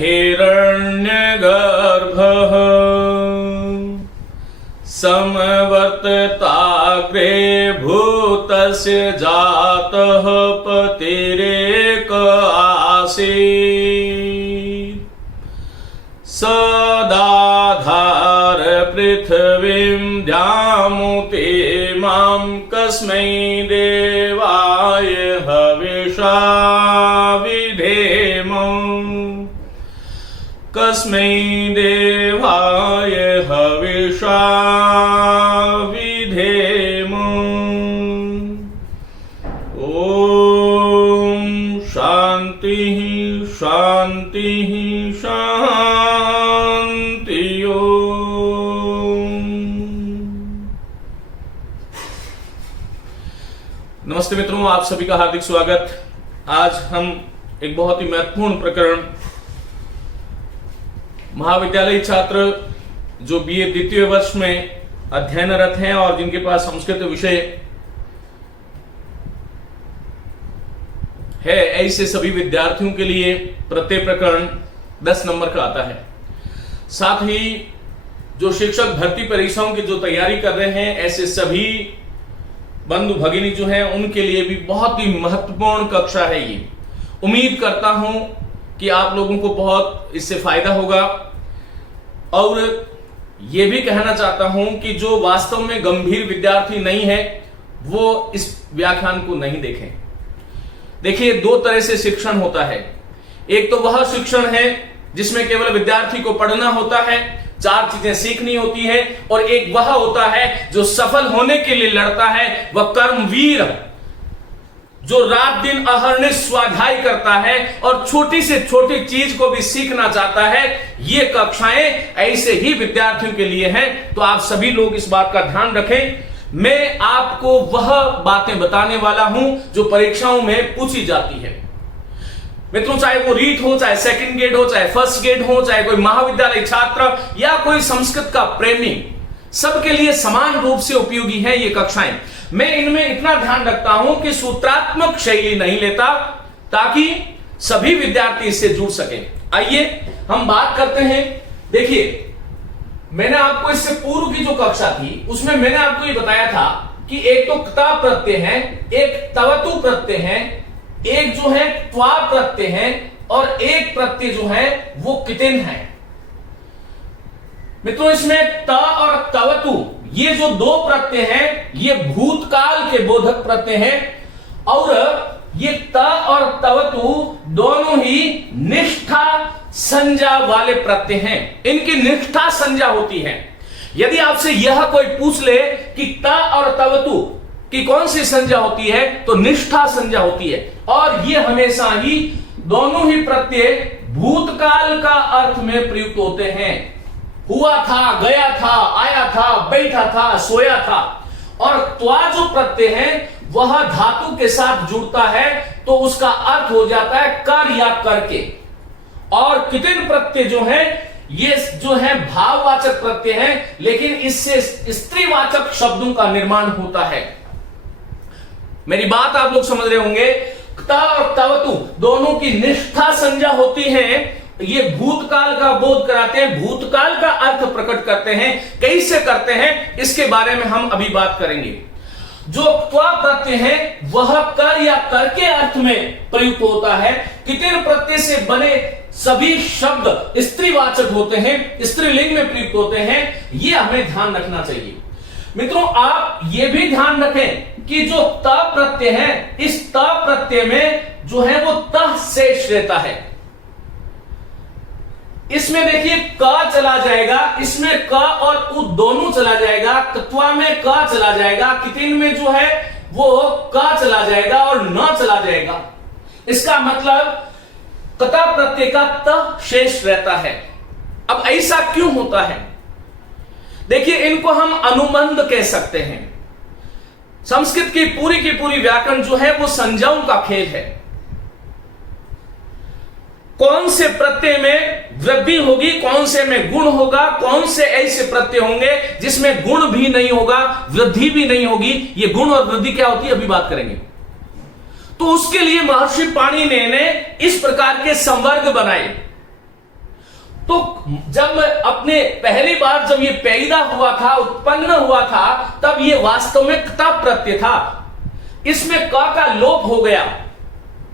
हिरण्यगर्भः समवर्तताग्रे भूतस्य जातः पतिरेक आसीत् सदाधार पृथिवीं द्यामुतिमां कस्मै देवाय हविषा विधेम कस्मै देवाय हविषा विधेम। ओम शांति शांति शांति। नमस्ते मित्रों, आप सभी का हार्दिक स्वागत। आज हम एक बहुत ही महत्वपूर्ण प्रकरण, महाविद्यालयी छात्र जो बीए द्वितीय वर्ष में अध्ययनरत हैं और जिनके पास संस्कृत विषय है, ऐसे सभी विद्यार्थियों के लिए प्रत्येक प्रकरण 10 नंबर का आता है। साथ ही जो शिक्षक भर्ती परीक्षाओं की जो तैयारी कर रहे हैं, ऐसे सभी बंधु भगिनी जो हैं, उनके लिए भी बहुत ही महत्वपूर्ण कक्षा है ये। उम्मीद करता हूं कि आप लोगों को बहुत इससे फायदा होगा। और ये भी कहना चाहता हूं कि जो वास्तव में गंभीर विद्यार्थी नहीं है, वो इस व्याख्यान को नहीं देखें। देखिए, दो तरह से शिक्षण होता है। एक तो वह शिक्षण है जिसमें केवल विद्यार्थी को पढ़ना होता है, 4 चीजें सीखनी होती है, और एक वह होता है जो सफल होने के लिए लड़ता है, वह कर्मवीर, जो रात दिन अहर्निश स्वाध्याय करता है और छोटी से छोटी चीज को भी सीखना चाहता है। ये कक्षाएं ऐसे ही विद्यार्थियों के लिए हैं। तो आप सभी लोग इस बात का ध्यान रखें। मैं आपको वह बातें बताने वाला हूं जो परीक्षाओं में पूछी जाती है। मित्रों, चाहे वो रीट हो, चाहे सेकंड ग्रेड हो, चाहे फर्स्ट ग्रेड हो, चाहे कोई महाविद्यालय छात्र या कोई संस्कृत का प्रेमी, सबके लिए समान रूप से उपयोगी है ये कक्षाएं। मैं इनमें इतना ध्यान रखता हूं कि सूत्रात्मक शैली नहीं लेता, ताकि सभी विद्यार्थी इससे जुड़ सकें। आइए हम बात करते हैं। देखिए, मैंने आपको इससे पूर्व की जो कक्षा थी उसमें मैंने आपको ये बताया था कि एक तो क्ता प्रत्यय है, एक तवतु प्रत्यय है, एक जो है त्वा प्रत्यय है, और एक प्रत्यय जो है वो कितिन है। मित्रों, इसमें त और तवतु, ये जो 2 प्रत्यय हैं, ये भूतकाल के बोधक प्रत्यय हैं, और ये त और तवतु दोनों ही निष्ठा संज्ञा वाले प्रत्यय हैं। इनकी निष्ठा संज्ञा होती है। यदि आपसे यह कोई पूछ ले कि त और तवतु की कौन सी संज्ञा होती है, तो निष्ठा संज्ञा होती है। और ये हमेशा ही दोनों ही प्रत्यय भूतकाल का अर्थ में प्रयुक्त होते हैं। हुआ था, गया था, आया था, बैठा था, सोया था। और त्वा जो प्रत्यय है वह धातु के साथ जुड़ता है, तो उसका अर्थ हो जाता है कर या करके। और कितिन प्रत्यय जो है, ये जो है भाववाचक प्रत्यय है, लेकिन इससे स्त्रीवाचक शब्दों का निर्माण होता है। मेरी बात आप लोग समझ रहे होंगे। क्ता और तवतु दोनों की निष्ठा संज्ञा होती है। ये भूतकाल का बोध कराते हैं, भूतकाल का अर्थ प्रकट करते हैं। कैसे करते हैं, इसके बारे में हम अभी बात करेंगे। जो त्वा प्रत्यय है वह कर या कर के अर्थ में प्रयुक्त होता है। कितिन प्रत्यय से बने सभी शब्द स्त्रीवाचक होते हैं, स्त्रीलिंग में प्रयुक्त होते हैं। ये हमें ध्यान रखना चाहिए। मित्रों, आप ये भी ध्यान रखें कि जो त प्रत्यय है, इस त प्रत्यय में जो है वो तह शेष रहता है। इसमें देखिए क चला जाएगा, इसमें क और उ दोनों चला जाएगा, त्वा में क चला जाएगा, कितिन में जो है वो क चला जाएगा और न चला जाएगा। इसका मतलब कता प्रत्यय का त शेष रहता है। अब ऐसा क्यों होता है? देखिए, इनको हम अनुबंध कह सकते हैं। संस्कृत की पूरी व्याकरण जो है वो संज्ञाओं का खेल है। कौन से प्रत्यय में वृद्धि होगी, कौन से में गुण होगा, कौन से ऐसे प्रत्यय होंगे जिसमें गुण भी नहीं होगा, वृद्धि भी नहीं होगी। ये गुण और वृद्धि क्या होती है अभी बात करेंगे। तो उसके लिए महर्षि पाणिनि ने इस प्रकार के संवर्ग बनाए। तो जब अपने पहली बार जब ये पैदा हुआ था, उत्पन्न हुआ था, तब ये वास्तव में क्ता प्रत्यय था। इसमें क का लोप हो गया।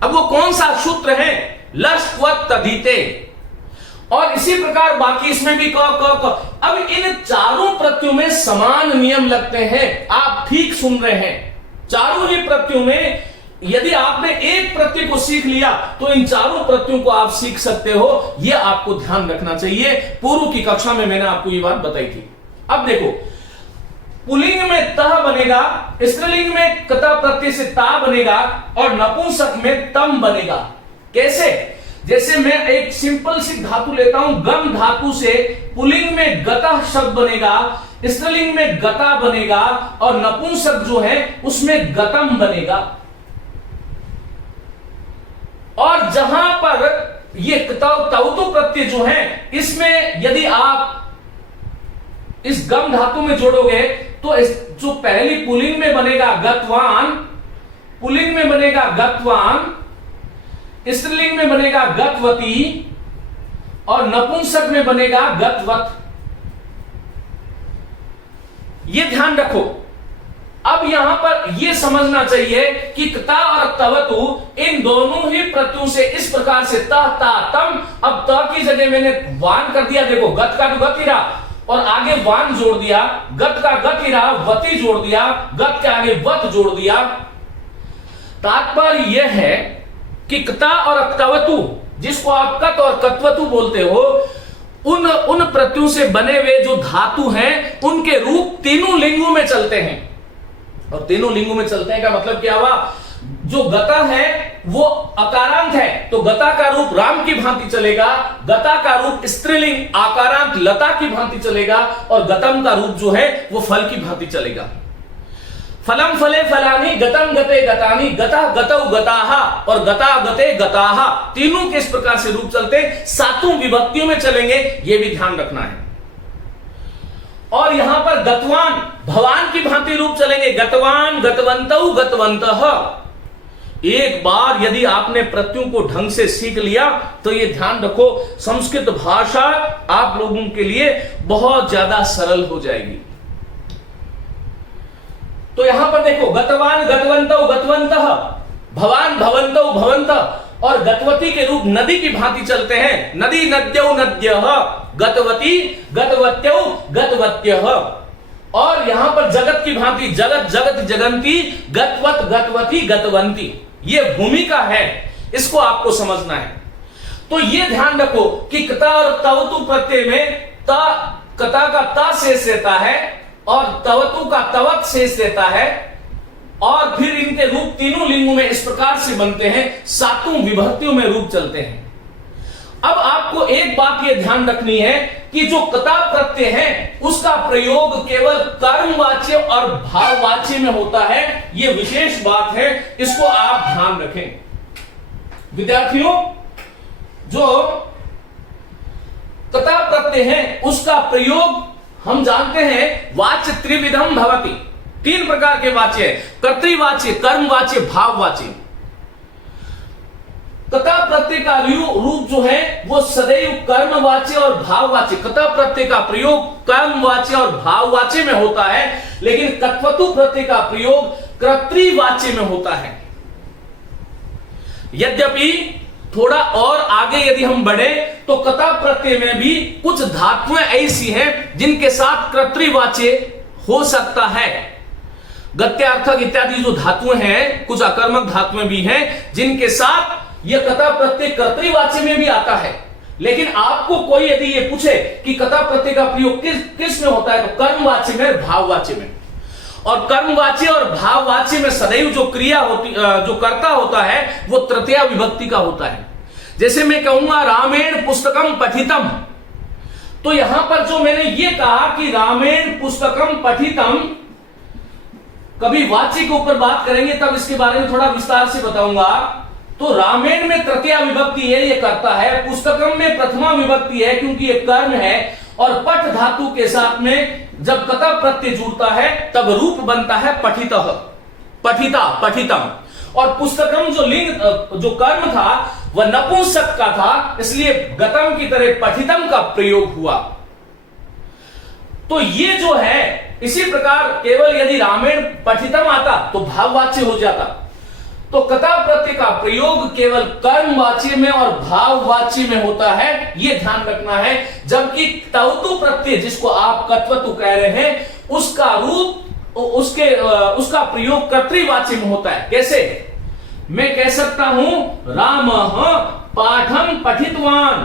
अब वो कौन सा सूत्र है? लश्वत तदिते। और इसी प्रकार बाकी इसमें भी क। अब इन चारों प्रत्ययों में समान नियम लगते हैं। आप ठीक सुन रहे हैं, चारों ही प्रत्ययों में यदि आपने एक प्रत्यय को सीख लिया तो इन चारों प्रत्ययों को आप सीख सकते हो। यह आपको ध्यान रखना चाहिए। पूर्व की कक्षा में मैंने आपको यह बात बताई थी। अब देखो, पुल्लिंग में तह बनेगा, स्त्रीलिंग में कता प्रत्यय से ता बनेगा और नपुंसक में तम बनेगा। कैसे? जैसे मैं एक सिंपल सी धातु लेता हूं, गम धातु से पुल्लिंग में गतः शब्द बनेगा, स्त्रीलिंग में गता बनेगा और नपुंसक जो है उसमें गतम बनेगा। और जहां पर ये तवतु प्रत्यय जो है, इसमें यदि आप इस गम धातु में जोड़ोगे तो जो पहली पुल्लिंग में बनेगा गतवान, पुल्लिंग में बनेगा गतवान, स्त्रीलिंग में बनेगा गतवती और नपुंसक में बनेगा गतवत। ये ध्यान रखो। अब यहां पर यह समझना चाहिए कि क्ता और तवतु इन दोनों ही प्रत्ययों से इस प्रकार से ता ता तम। अब त की जगह मैंने वान कर दिया। देखो, गत का तो गत ही रहा और आगे वान जोड़ दिया, गत का गत ही रहा, वती जोड़ दिया, गत के आगे वत जोड़ दिया। तात्पर्य यह है कि क्ता और तवतु, जिसको आप कत और कत्वतु बोलते हो, उन प्रत्ययों से बने हुए जो धातु हैं उनके रूप तीनों लिंगों में चलते हैं। और तीनों लिंगों में चलते हैं का मतलब क्या हुआ? जो गता है वो अकारांत है तो गता का रूप राम की भांति चलेगा, गता का रूप स्त्रीलिंग आकारांत लता की भांति चलेगा और गतम का रूप जो है वो फल की भांति चलेगा। फलम फले फलानी, गतम गते गतानी, गता गतौ गताहा और गता गते गताहा। तीनों के इस प्रकार से रूप चलते, सातों विभक्तियों में चलेंगे, यह भी ध्यान रखना है। और यहां पर गतवान भवान की भांति रूप चलेंगे, गतवान गतवंतौ गतवंतः। एक बार यदि आपने प्रत्ययों को ढंग से सीख लिया तो यह ध्यान रखो, संस्कृत भाषा आप लोगों के लिए बहुत ज्यादा सरल हो जाएगी। तो यहां पर देखो, गतवान गतवंतौ गतवंतः, भवान भवंतौ भवंतः और गतवती के रूप नदी की भांति चलते हैं। नदी नद्यौ नद्यः, गतवती गतवत्यौ गतवत्यः। और यहां पर जगत की भांति जगत जगत जगंती, गतवत गतवती गतवंती। ये भूमिका है, इसको आपको समझना है। तो ये ध्यान रखो कि कता और तवतु प्रत्यय में ता, कता का ता शेष रहता है और तवतु का तवत शेष रहता है। और फिर इनके रूप तीनों लिंगों में इस प्रकार से बनते हैं, सातों विभक्तियों में रूप चलते हैं। अब आपको एक बात यह ध्यान रखनी है कि जो कता प्रत्यय है उसका प्रयोग केवल कर्मवाच्य और भाववाच्य में होता है। यह विशेष बात है, इसको आप ध्यान रखें। विद्यार्थियों, जो कता प्रत्यय है उसका प्रयोग हम जानते हैं वाच्य त्रिविधम भवति। तीन प्रकार के वाच्य है, कर्तृवाच्य, कर्मवाच्य, भाववाच्य। कता प्रत्यय का रूप जो है वो सदैव कर्मवाच्य और भाववाच्य, कता प्रत्यय का प्रयोग कर्मवाच्य और भाववाच्य में होता है, लेकिन कत्वतु प्रत्यय का प्रयोग कर्तृवाच्य में होता है। यद्यपि थोड़ा और आगे यदि हम बढ़े तो कता प्रत्यय में भी कुछ धातुएं ऐसी हैं जिनके साथ कर्तृवाच्य हो सकता है। गत्यार्थक इत्यादि जो धातुएं हैं, कुछ अकर्मक धातुएं भी हैं जिनके साथ यह कता प्रत्यय कर्तृवाच्य में भी आता है। लेकिन आपको कोई यदि ये पूछे कि कता प्रत्यय का प्रयोग किस में होता है, तो कर्मवाच्य में, भाववाच्य में। और कर्मवाच्य और भाववाच्य में सदैव जो क्रिया होती, जो कर्ता होता है वो तृतीया विभक्ति का होता है। जैसे मैं कहूंगा रामेण पुस्तकम पठितम, तो यहां पर जो मैंने ये कहा कि रामेण पुस्तकम पठितम, कभी वाच्य के ऊपर बात करेंगे तब इसके बारे में थोड़ा विस्तार से बताऊंगा। तो रामेण में तृतीया विभक्ति है, ये करता है। पुस्तकम में प्रथमा विभक्ति है क्योंकि ये कर्म है। और पठ धातु के साथ में जब कता प्रत्यय जुड़ता है तब रूप बनता है पठितः, पठिता, पठितम। और पुस्तकम जो लिंग, जो कर्म था, वह नपुंसक का था, इसलिए गतम की तरह पठितम का प्रयोग हुआ। तो ये जो है, इसी प्रकार केवल यदि रामायण पठितम आता तो भाववाच्य हो जाता। तो कथा प्रत्यय का प्रयोग केवल कर्मवाच्य में और भाववाच्य में होता है, यह ध्यान रखना है। जबकि तवतु प्रत्यय, जिसको आप कत्वतु कह रहे हैं, उसका रूप उसका प्रयोग कर्तृवाच्य में होता है। कैसे? मैं कह सकता हूं रामः पाठम पठितवान,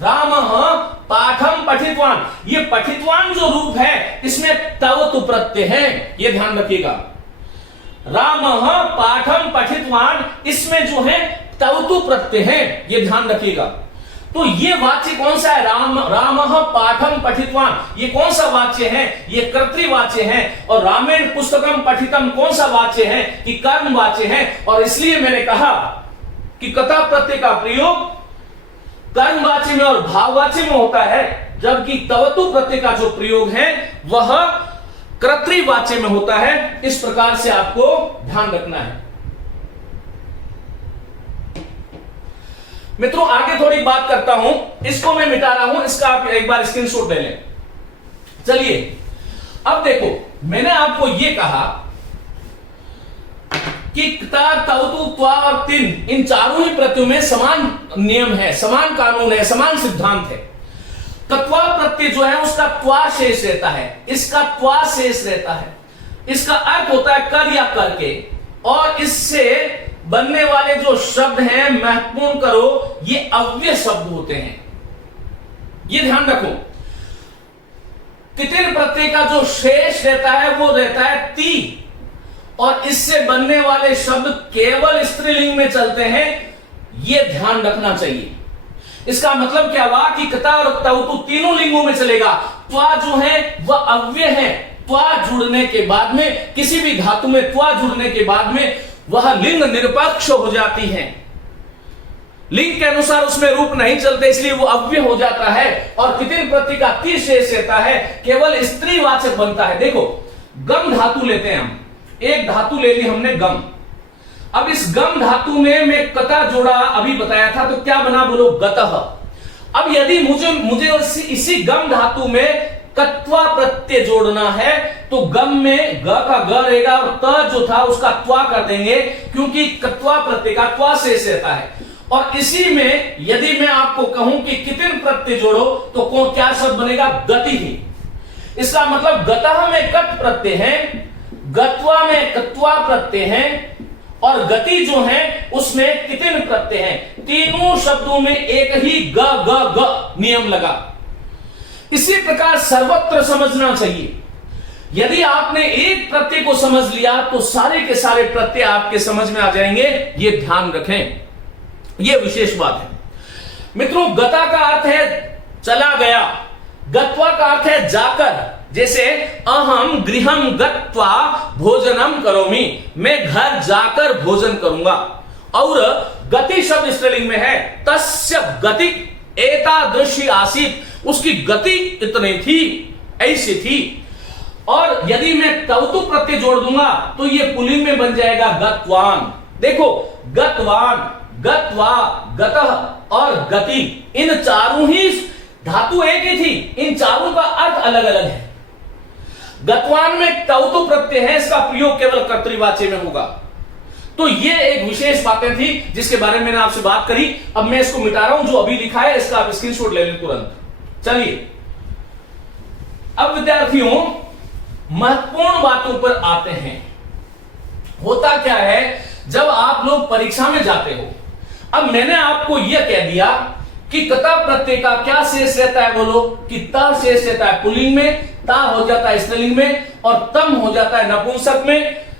रामः पाठम पठितवान। ये पठितवान जो रूप है, इसमें तवतु प्रत्यय है, ये ध्यान रखिएगा। रामः पाठम पठितवान, इसमें जो है तवतु प्रत्यय है, ये ध्यान रखिएगा। तो ये वाच्य कौन सा है? रामः पाठम पठितवान, ये कौन सा वाच्य है? ये कर्तृवाच्य है। और रामायण पुस्तकम पठितम कौन सा वाच्य है? कि कर्म वाच्य है। और इसलिए मैंने कहा कि कथा प्रत्यय का प्रयोग कर्मवाच्य में और भाववाच्य में होता है, जबकि तवतु प्रत्यय का जो प्रयोग है वह कर्तृवाच्य में होता है। इस प्रकार से आपको ध्यान रखना है। मित्रों, आगे थोड़ी बात करता हूं, इसको मैं मिटा रहा हूं, इसका आप एक बार स्क्रीनशॉट ले लें। चलिए, अब देखो, मैंने आपको यह कहा कि क्ता, तवतु, त्वा और तिन, इन चारों ही प्रत्ययों में समान नियम है, समान कानून है, समान सिद्धांत है। तत्वा प्रत्यय जो है उसका त्वा शेष रहता है, इसका त्वा शेष रहता है। इसका अर्थ होता है कर या करके, और इससे बनने वाले जो शब्द हैं, महत्वपूर्ण करो, ये अव्यय शब्द होते हैं, ये ध्यान रखो। तितिर प्रत्यय का जो शेष रहता है वो रहता है ती, और इससे बनने वाले शब्द केवल स्त्रीलिंग में चलते हैं, यह ध्यान रखना चाहिए। इसका मतलब क्या हुआ कि कता और तवतु तीनों लिंगों में चलेगा। त्वा जो है वह अव्यय है, त्वा जुड़ने के बाद में, किसी भी धातु में त्वा जुड़ने के बाद में वह लिंग निरपेक्ष हो जाती है, लिंग के अनुसार उसमें रूप नहीं चलते, इसलिए वो अव्यय हो जाता है। और तितिर प्रत्यय का ती शेष रहता है, केवल स्त्रीवाचक बनता है। देखो, गम धातु लेते हैं हम, एक धातु ले ली हमने गम। अब इस गम धातु में मैं कता जोड़ा, अभी बताया था, तो क्या बना? बोलो गतः। अब यदि मुझे इसी गम धातु में कत्वा प्रत्यय जोड़ना है, तो गम में ग का ग रहेगा और त जो था उसका त्वा कर देंगे, क्योंकि कत्वा प्रत्यय का त्वा शेष रहता है। और इसी में यदि मैं आपको कहूं कि कितिन प्रत्यय जोड़ो, तो क्या शब्द बनेगा? गति ही। इसका मतलब गतः में कत प्रत्यय है, गत्वा में कत्वा प्रत्यय है, और गति जो है उसमें कितिन प्रत्यय है। तीनों शब्दों में एक ही ग ग ग नियम लगा। इसी प्रकार सर्वत्र समझना चाहिए। यदि आपने एक प्रत्यय को समझ लिया तो सारे के सारे प्रत्यय आपके समझ में आ जाएंगे, ये ध्यान रखें, ये विशेष बात है। मित्रों, गता का अर्थ है चला गया, गत्वा का अर्थ है जाकर। जैसे अहम गृहम गत्वा भोजनम करोमि, मैं घर जाकर भोजन करूंगा। और गति शब्द स्त्रीलिंग में है, तस्य गति एतादृशी आसीत, उसकी गति इतनी थी, ऐसी थी। और यदि मैं तवतु प्रत्यय जोड़ दूंगा तो ये पुल्लिंग में बन जाएगा गतवान। देखो, गतवान, गत्वा, गतः और गति, इन चारों ही धातु एक ही थी, इन चारों का अर्थ अलग अलग है। गतवान में तवतु प्रत्यय है, इसका प्रयोग केवल कर्तृवाच्य में होगा। तो ये एक विशेष बातें थी जिसके बारे में मैंने आपसे बात करी। अब मैं इसको मिटा रहा हूं, जो अभी लिखा है इसका आप स्क्रीनशॉट ले लें तुरंत। चलिए, अब विद्यार्थियों महत्वपूर्ण बातों पर आते हैं। होता क्या है, जब आप लोग परीक्षा में जाते हो, अब मैंने आपको यह कह दिया कि कता प्रत्यय का क्या शेष रहता है? बोलो कि ता शेष रहता है पुल्लिंग में, ता हो जाता है स्त्रीलिंग में, और तम हो जाता है नपुंसक में।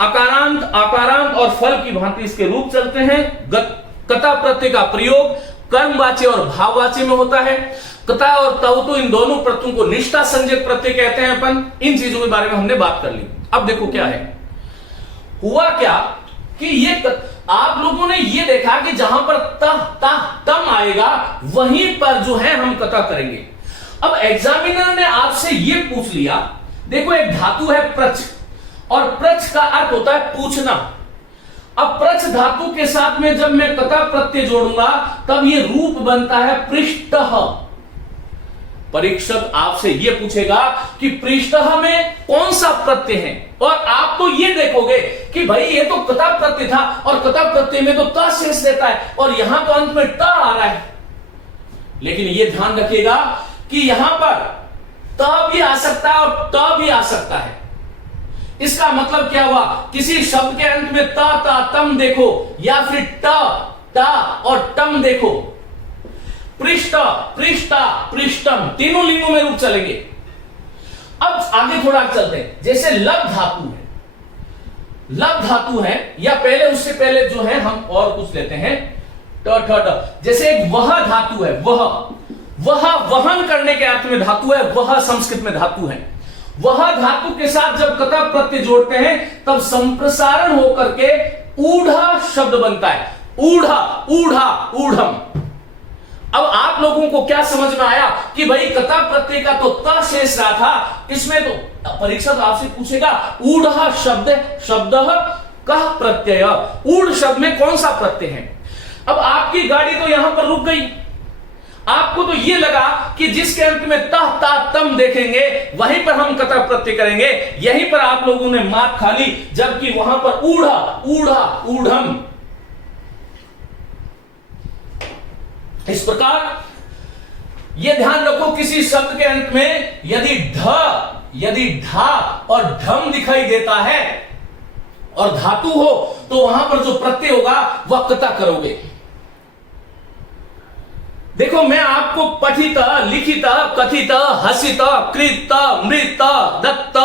अकारांत, आकारांत और फल की भांति इसके रूप चलते हैं। कता प्रत्यय का प्रयोग कर्मवाच्य और भाववाच्य में होता है। कता और तवतु, इन दोनों प्रत्ययों को निष्ठा संज्ञक प्रत्यय कहते हैं अपन। इन चीजों के बारे में हमने बात कर ली। अब देखो क्या है, हुआ क्या कि ये आप लोगों ने ये देखा कि जहां पर तम आएगा वहीं पर जो है हम कथा करेंगे। अब एग्जामिनर ने आपसे ये पूछ लिया, देखो एक धातु है प्रच, और प्रच का अर्थ होता है पूछना। अब प्रच धातु के साथ में जब मैं कता प्रत्यय जोड़ूंगा तब ये रूप बनता है पृष्ठः। परीक्षक आपसे यह पूछेगा कि पृष्ठः में कौन सा प्रत्यय है, और आप तो ये देखोगे कि भाई ये तो कता प्रत्यय था और कता प्रत्यय में तो त शेष देता है और यहां तो अंत में ट आ रहा है। लेकिन ये ध्यान रखिएगा कि यहां पर त भी आ सकता है और ट भी आ सकता है। इसका मतलब क्या हुआ, किसी शब्द के अंत में त ता तम देखो या फिर ट ता और टम देखो, पृष्ठ पृष्ठा पृष्ठम तीनों लिंगों में रूप चलेंगे। अब आगे थोड़ा चलते हैं। जैसे लब धातु है, लब धातु है या पहले उससे पहले जो है हम और कुछ लेते हैं ट ठ ट। जैसे एक वह धातु है, वह वहन करने के अर्थ में धातु है, वह संस्कृत में धातु है। वह धातु के साथ जब कता प्रत्यय जोड़ते हैं तब संप्रसारण होकर के ऊढ़ा शब्द बनता है, ऊढ़ा ऊढ़ा ऊढ़म। अब आप लोगों को क्या समझ में आया कि भाई कता प्रत्यय का तो त शेष रहा था, इसमें तो परीक्षा तो आपसे पूछेगा ऊढ़ा शब्द शब्दः कः प्रत्यय, ऊढ़ शब्द में कौन सा प्रत्यय है। अब आपकी गाड़ी तो यहां पर रुक गई, आपको तो ये लगा कि जिसके अंत में तह ता तम देखेंगे वहीं पर हम कता प्रत्यय करेंगे, यहीं पर आप लोगों ने मात खा ली, जबकि वहां पर ऊढ़ा ऊढ़ा ऊढ़म। इस प्रकार यह ध्यान रखो, किसी शब्द के अंत में यदि ढा और ढम दिखाई देता है और धातु हो तो वहां पर जो प्रत्यय होगा वह कता करोगे। देखो मैं आपको पठित लिखित कथित हसित कृत मृत दत्त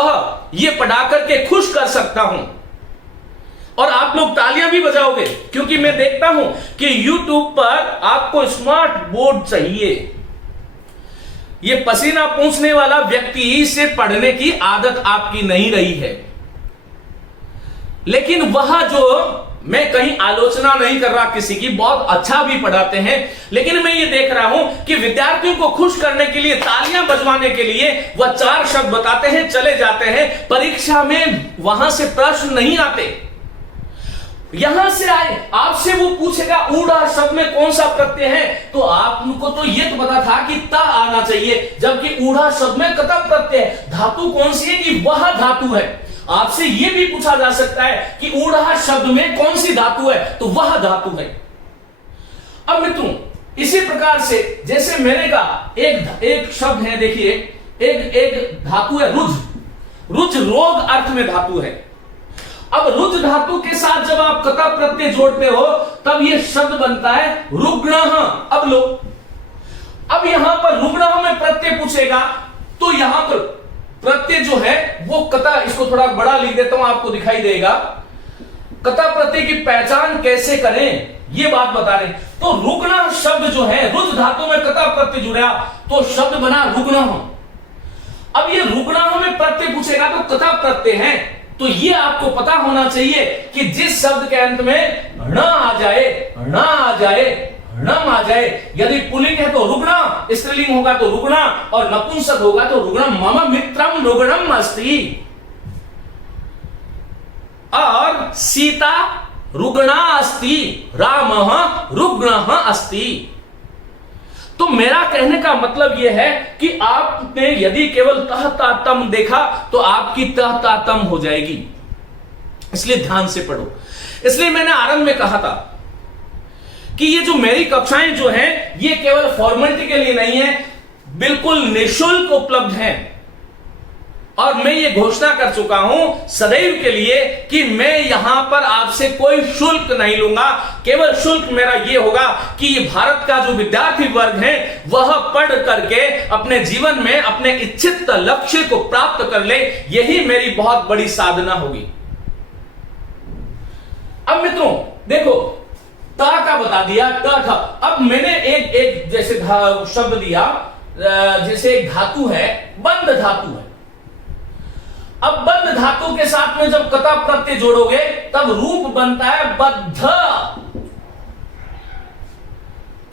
ये पढ़ा करके खुश कर सकता हूं और आप लोग तालियां भी बजाओगे, क्योंकि मैं देखता हूं कि YouTube पर आपको स्मार्ट बोर्ड चाहिए। ये पसीना पूछने वाला व्यक्ति से पढ़ने की आदत आपकी नहीं रही है। लेकिन वह जो, मैं कहीं आलोचना नहीं कर रहा किसी की, बहुत अच्छा भी पढ़ाते हैं, लेकिन मैं ये देख रहा हूं कि विद्यार्थियों को खुश करने के लिए, तालियां बजवाने के लिए वह 4 शब्द बताते हैं, चले जाते हैं। परीक्षा में वहां से प्रश्न नहीं आते। यहां से आए, आपसे वो पूछेगा ऊढ़ा शब्द में कौन सा प्रत्यय है, तो आपको तो ये तो पता था कि ता आना चाहिए, जबकि ऊढ़ा शब्द में कता प्रत्यय है। धातु कौन सी है कि वह धातु है। आपसे यह भी पूछा जा सकता है कि ऊढ़ा शब्द में कौन सी धातु है, तो वह धातु है। अब मित्रों इसी प्रकार से जैसे मैंने कहा एक शब्द है, देखिए एक धातु है रुज, रुज रोग अर्थ में धातु है। अब रुज धातु के साथ जब आप कता प्रत्यय जोड़ते हो तब यह शब्द बनता है रुग्णः। अब लो, अब यहां पर रुग्णः में प्रत्यय पूछेगा तो यहां पर प्रत्यय जो है वो कता, इसको थोड़ा बड़ा लिख देता हूं आपको दिखाई देगा। कता प्रत्यय की पहचान कैसे करें ये बात बता रहे। तो रुग्ण शब्द जो है, रुज धातु में कता प्रत्यय जुड़ा तो शब्द बना रुग्ण। अब ये रुग्ण में प्रत्यय पूछेगा तो कता प्रत्यय है, तो ये आपको पता होना चाहिए कि जिस शब्द के अंत में ण आ जाए, ण आ जाए, णम आ जाए, यदि पुल्लिंग है तो रुग्ण, स्त्रीलिंग होगा तो रुग्ण और नपुंसक होगा तो रुग्णम। मम मित्रम रुग्णम अस्ति, और सीता रुग्णा अस्ति, रामः रुग्णः अस्ति। तो मेरा कहने का मतलब यह है कि आपने यदि केवल तह ता तम देखा तो आपकी तह ता तम हो जाएगी, इसलिए ध्यान से पढ़ो। इसलिए मैंने आरंभ में कहा था कि ये जो मेरी कक्षाएं जो हैं ये केवल फॉर्मेलिटी के लिए नहीं है, बिल्कुल निःशुल्क उपलब्ध हैं। और मैं ये घोषणा कर चुका हूं सदैव के लिए कि मैं यहां पर आपसे कोई शुल्क नहीं लूंगा। केवल शुल्क मेरा ये होगा कि ये भारत का जो विद्यार्थी वर्ग है वह पढ़ करके अपने जीवन में अपने इच्छित लक्ष्य को प्राप्त कर ले, यही मेरी बहुत बड़ी साधना होगी। अब मित्रों देखो, ता का बता दिया, ट था। अब मैंने एक जैसे शब्द दिया, जैसे एक धातु है, बंद धातु है। अब बंद धातु के साथ में जब कता प्रत्यय जोड़ोगे तब रूप बनता है बद्ध।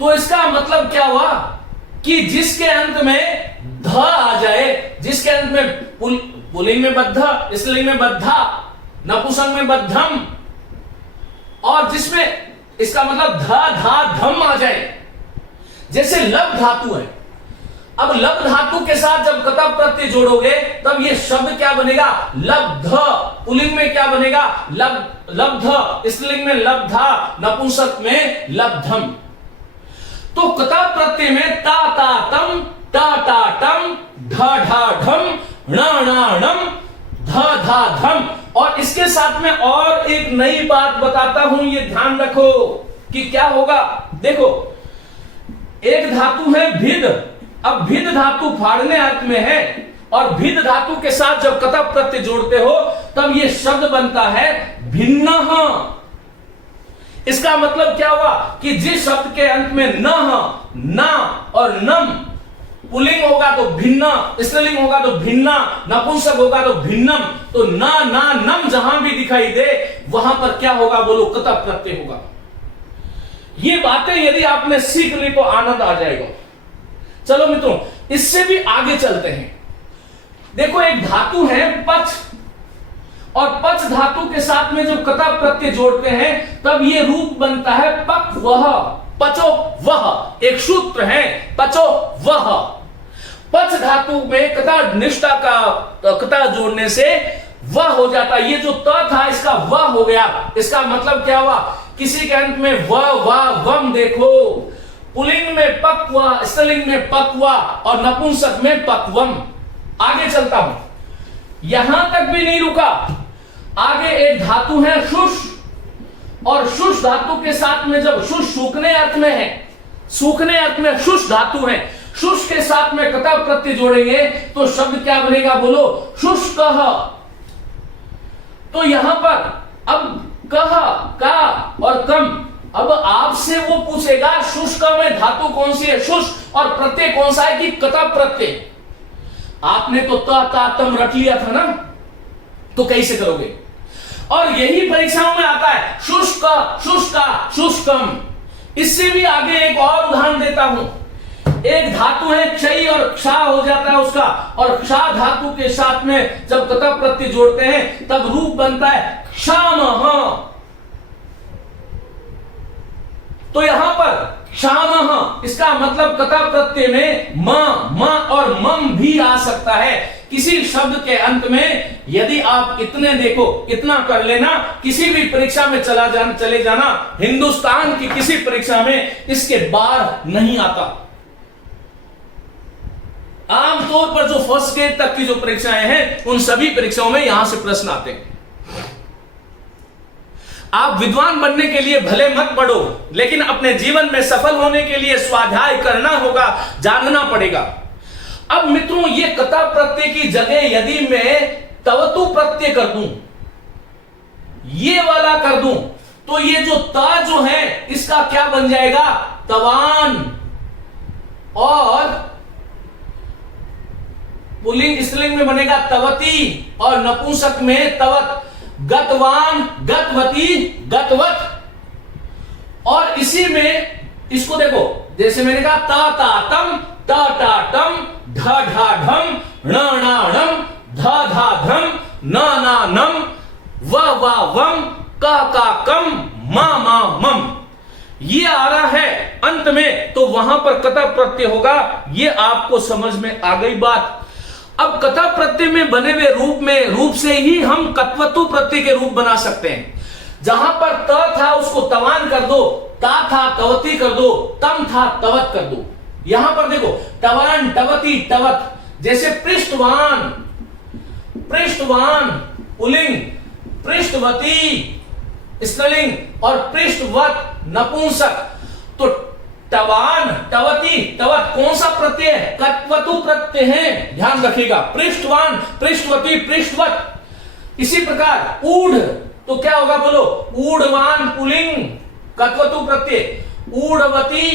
तो इसका मतलब क्या हुआ कि जिसके अंत में ध आ जाए, जिसके अंत में पुल्लिंग में बद्ध, स्त्रीलिंग में बद्धा, नपुंसक में बद्धम, और जिसमें इसका मतलब धा धा धम आ जाए, जैसे लब धातु है। अब लब धातु के साथ जब कता प्रत्यय जोड़ोगे तब ये शब्द क्या बनेगा, लब्ध। पुल्लिंग में क्या बनेगा, लब्ध, स्त्रीलिंग में लब्धा, नपुंसक में लब्धम। तो कता प्रत्यय में ता ता तम, टा टा टम, ढा ढा ढम, णा णा णम, धा धा धम। और इसके साथ में और एक नई बात बताता हूं, ये ध्यान रखो कि क्या होगा। देखो, एक धातु है भिद। अब भिद धातु फाड़ने अर्थ में है, और भिद धातु के साथ जब कता प्रत्यय जोड़ते हो तब ये शब्द बनता है भिन्न। इसका मतलब क्या हुआ कि जिस शब्द के अंत में न, ना और नम, पुल्लिंग होगा तो भिन्न, स्त्रीलिंग होगा तो भिन्ना, नपुंसक होगा तो भिन्नम, तो ना ना नम जहां भी दिखाई दे वहां पर क्या होगा, बोलो, कता प्रत्यय होगा। ये बातें यदि आपने सीख ली तो आनंद आ जाएगा। चलो मित्रों, इससे भी आगे चलते हैं। देखो, एक धातु है पच, और पच धातु के साथ में जब कता प्रत्यय जोड़ते हैं तब ये रूप बनता है पक वह, पचो वह। एक सूत्र है पचो वह। पच धातु में कता निष्ठा का कता जोड़ने से वह हो जाता है। ये जो त था इसका वह हो गया। इसका मतलब क्या हुआ, किसी के अंत में व वा वम देखो, पुल्लिंग में पक्वा, स्त्रीलिंग में पक्वा और नपुंसक में पक्वम। आगे चलता हूं, यहां तक भी नहीं रुका, आगे एक धातु है शुष, और शुष धातु के साथ में जब शुष सूखने अर्थ में है, सूखने अर्थ में शुष धातु है, शुष के साथ में कता प्रत्यय जोड़ेंगे तो शब्द क्या बनेगा, बोलो, शुष्कः। तो यहां पर अब कह, का और कम, अब आपसे वो पूछेगा शुष्क में धातु कौन सी है, शुष, और प्रत्यय कौन सा है कि कता प्रत्यय। आपने तो ता तम रट लिया था ना, तो कैसे करोगे। और यही परीक्षाओं में आता है शुष्क, शुष्का, शुष्कम। इससे भी आगे एक और उदाहरण देता हूं। एक धातु है क्षय और क्षा हो जाता है उसका, और क्षा धातु के साथ में जब कता प्रत्यय जोड़ते हैं तब रूप बनता है क्षामः। तो यहां पर क्षामः, इसका मतलब कता प्रत्यय में म और मम भी आ सकता है। किसी शब्द के अंत में यदि आप इतने देखो, इतना कर लेना, किसी भी परीक्षा में चले जाना, हिंदुस्तान की किसी परीक्षा में इसके बाहर नहीं आता। आमतौर पर जो फर्स्ट ग्रेड तक की जो परीक्षाएं हैं उन सभी परीक्षाओं में यहां से प्रश्न आते हैं। आप विद्वान बनने के लिए भले मत पढ़ो, लेकिन अपने जीवन में सफल होने के लिए स्वाध्याय करना होगा, जानना पड़ेगा। अब मित्रों, ये कता प्रत्यय की जगह यदि मैं तवतु प्रत्यय कर दूं, ये वाला कर दूं, तो ये जो ता जो है इसका क्या बन जाएगा, तवान, और पुल्लिंग स्त्रीलिंग में बनेगा तवती, और नपुंसक में तवत, गतवान, गतवती, गतवत। और इसी में इसको देखो, जैसे मैंने कहा ता ता तम, टा टा टम, ढा ढा ढम, ण णा णम, धा धा धम, न ना नम, व वा वम, का कम, मा मा मम। ये आ रहा है अंत में, तो वहां पर कता प्रत्यय होगा। ये आपको समझ में आ गई बात। अब कता प्रत्यय में बने हुए रूप से ही हम कत्वतु प्रत्यय के रूप बना सकते हैं। जहां पर त था उसको तवान कर दो, ता था तवती कर दो, तम था तवत कर दो। यहां पर देखो तवान, तवती, तवत। जैसे पृष्ठवान, पृष्ठवान पुल्लिंग, पृष्ठवती स्त्रीलिंग और पृष्ठवत नपुंसक। तो तवान, तवती, तवत कौन सा प्रत्यय है, कत्वतु प्रत्यय है, ध्यान रखिएगा। पृष्ठवान, पृष्ठवती, पृष्ठवत। इसी प्रकार ऊढ़, तो क्या होगा, बोलो, ऊढ़वान पुल्लिंग, कत्वतु प्रत्यय, ऊढ़वती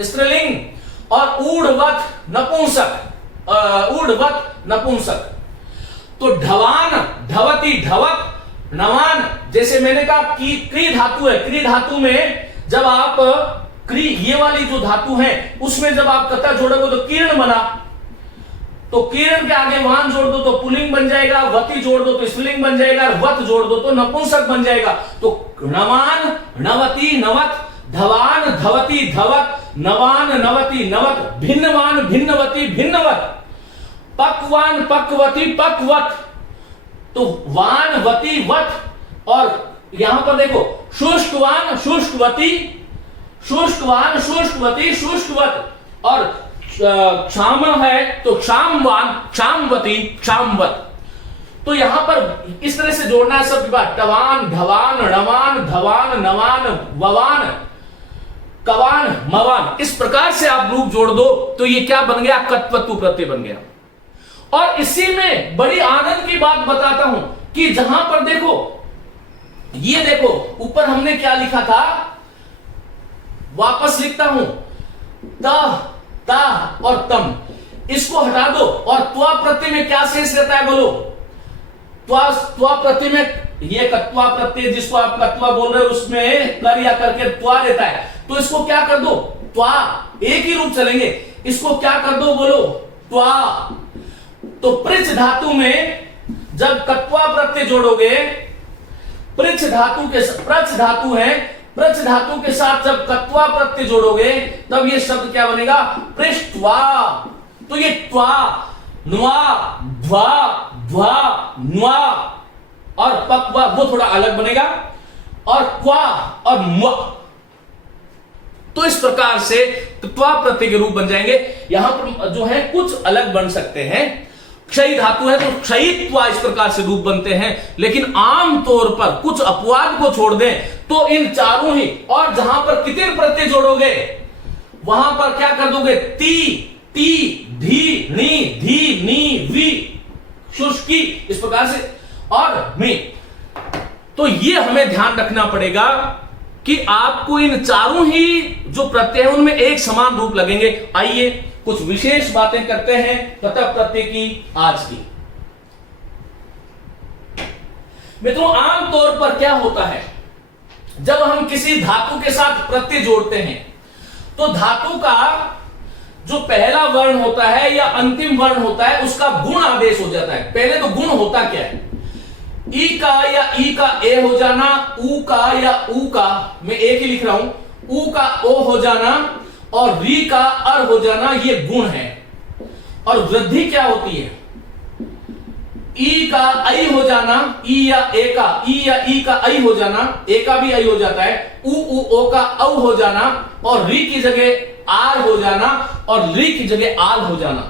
स्त्रीलिंग और ऊढ़वत नपुंसक, ऊढ़वत नपुंसक। तो ढवान, ढवती, ढवत, नवान। जैसे मैंने कहा कि क्री धातु है, क्री धातु में जब आप क्री, ये वाली जो धातु है उसमें जब आप कता जोड़ोगे तो किरण बना, तो किरण के आगे वान जोड़ दो तो पुल्लिंग बन जाएगा, वती जोड़ दो तो स्त्रीलिंग बन जाएगा, वत जोड़ दो तो नपुंसक बन जाएगा। तो नवान नवती नवत, धवान धवती धवत, नवान नवती नवत, भिन्नवान भिन्नवती भिन्नवत, पक्वान पक्वती पक्वत। तो वान वती वत, और यहां पर देखो शुष्कवान शुष्कवती, शुष्कवान शुष्कवती शुष्कवत, और क्षाम है तो क्षामवान क्षामवती क्षामवत। तो यहां पर इस तरह से जोड़ना है सब विभाग, टवान ढवान णवान धवान नवान ववान कवान मवान। इस प्रकार से आप रूप जोड़ दो तो ये क्या बन गया, कत्वतु प्रत्यय बन गया। और इसी में बड़ी आनंद की बात बताता हूं कि जहां पर देखो, ये देखो ऊपर हमने क्या लिखा था, वापस लिखता हूं, त ता और तम, इसको हटा दो और त्वा प्रत्यय में क्या शेष रहता है बोलो, त्वा प्रत्यय में ये कत्वा प्रत्यय जिसको आप कत्वा बोल रहे हो उसमें कर या करके त्वा रहता है। तो इसको क्या कर दो, त्वा, एक ही रूप चलेंगे, इसको क्या कर दो बोलो, त्वा। तो पृच्छ धातु में जब कत्वा प्रत्यय जोड़ोगे, पृच्छ धातु के प्रच्छ धातु है, प्रच्छ धातु के साथ जब कत्वा प्रत्यय जोड़ोगे तब ये शब्द क्या बनेगा, पृष्ठवा। तो ये त्वा, न्वा, ध्वा, ध्वा, न्वा और पक्वा वो थोड़ा अलग बनेगा, और क्वा और म्वा। तो इस प्रकार से त्वा प्रत्यय के रूप बन जाएंगे। यहां पर जो है कुछ अलग बन सकते हैं, क्षयी धातु है तो क्षयित्वा इस प्रकार से रूप बनते हैं, लेकिन आम तौर पर कुछ अपवाद को छोड़ दें तो इन चारों ही, और जहां पर कितिन प्रत्यय जोड़ोगे वहां पर क्या कर दोगे, ती, ती, धी, णी, धी, नी, वी, शुष्की इस प्रकार से, और मी। तो ये हमें ध्यान रखना पड़ेगा कि आपको इन चारों ही जो प्रत्यय है उनमें एक समान रूप लगेंगे। आइए कुछ विशेष बातें करते हैं कतः प्रत्यय की आज की। मित्रों, आमतौर पर क्या होता है, जब हम किसी धातु के साथ प्रत्यय जोड़ते हैं तो धातु का जो पहला वर्ण होता है या अंतिम वर्ण होता है उसका गुण आदेश हो जाता है। पहले तो गुण होता क्या है, ई का या ई का ए हो जाना, ऊ का या ऊ का, मैं एक ही लिख रहा हूं, ऊ का ओ हो जाना और री का अर हो जाना, ये गुण है। और वृद्धि क्या होती है, ई का आई हो जाना, ई या ए का, ई या ई का आई हो जाना, ए का भी आई हो जाता है, ऊ ओ का औ हो जाना, और री की जगह आर हो जाना और री की जगह आल हो जाना।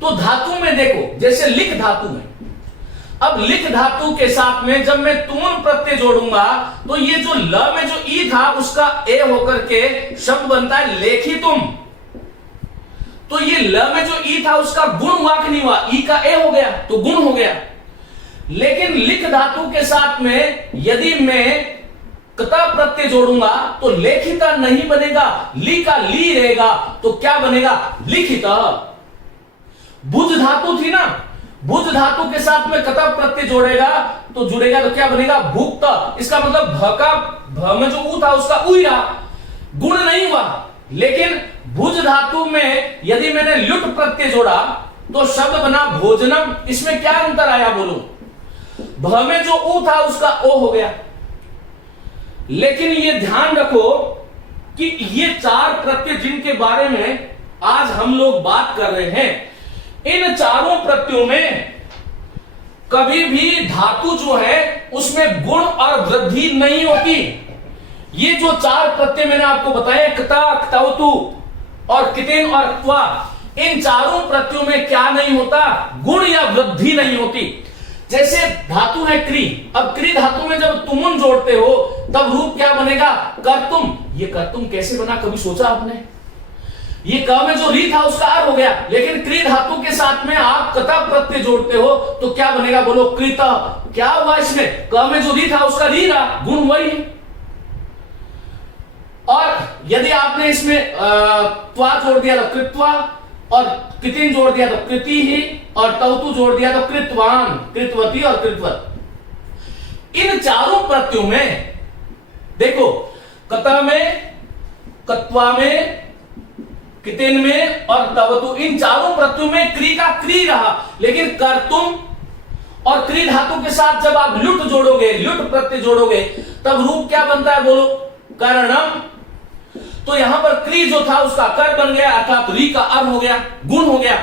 तो धातु में देखो, जैसे लिख धातु में, अब लिख धातु के साथ में जब मैं तून प्रत्यय जोड़ूंगा तो ये जो ल में जो ई था उसका ए होकर के शब्द बनता है लेखी तुम। तो ये ल में जो ई था उसका गुण हुआ कि नहीं हुआ, ई का ए हो गया तो गुण हो गया। लेकिन लिख धातु के साथ में यदि मैं कता प्रत्यय जोड़ूंगा तो लेखिता नहीं बनेगा, ली का ली रहेगा, तो क्या बनेगा, लिखिता। भुज धातु थी ना, भुज धातु के साथ में कता प्रत्यय जोड़ेगा तो जुड़ेगा तो क्या बनेगा, भुक्त। इसका मतलब भ का भ में जो ऊ था उसका ऊ रहा, गुण नहीं हुआ। लेकिन भुज धातु में यदि मैंने लुट प्रत्यय जोड़ा तो शब्द बना भोजनम। इसमें क्या अंतर आया बोलो, भ में जो ऊ था उसका ओ हो गया। लेकिन ये ध्यान रखो कि ये चार प्रत्यय जिनके बारे में आज हम लोग बात कर रहे हैं, इन चारों प्रत्ययों में कभी भी धातु जो है उसमें गुण और वृद्धि नहीं होती। ये जो चार प्रत्यय मैंने आपको बताए, कता, क्तवतु और कितिन और क्वा, इन चारों प्रत्ययों में क्या नहीं होता, गुण या वृद्धि नहीं होती। जैसे धातु है क्री, अब क्री धातु में जब तुमुन जोड़ते हो तब रूप क्या बनेगा, कर्तुम। ये कर्तुम कैसे बना, कभी सोचा आपने? ये क में जो री था उसका आर हो गया, लेकिन क्री धातु के साथ में आप कता प्रत्यय जोड़ते हो तो क्या बनेगा बोलो, कृत। क्या हुआ इसमें, क में जो री था उसका री रहा, गुण वही है। और यदि आपने इसमें त्वा जोड़ दिया तो कृत्वा, और कितिन जोड़ दिया तो कृति ही, और तवतु जोड़ दिया तो कृतवान, कृतवती और कृतवत। इन चारों प्रत्ययों में देखो, कता में, कत्वा में, कितिन में और तवतु, इन चारों प्रत्ययों में क्री का क्री रहा, लेकिन कर्तुम और क्री धातु के साथ जब आप लुट जोड़ोगे, लुट प्रत्यय जोड़ोगे, तब रूप क्या बनता है बोलो? कर्णम। तो यहां पर क्री जो था उसका कर बन गया, अर्थात री का अर हो गया, गुण हो गया।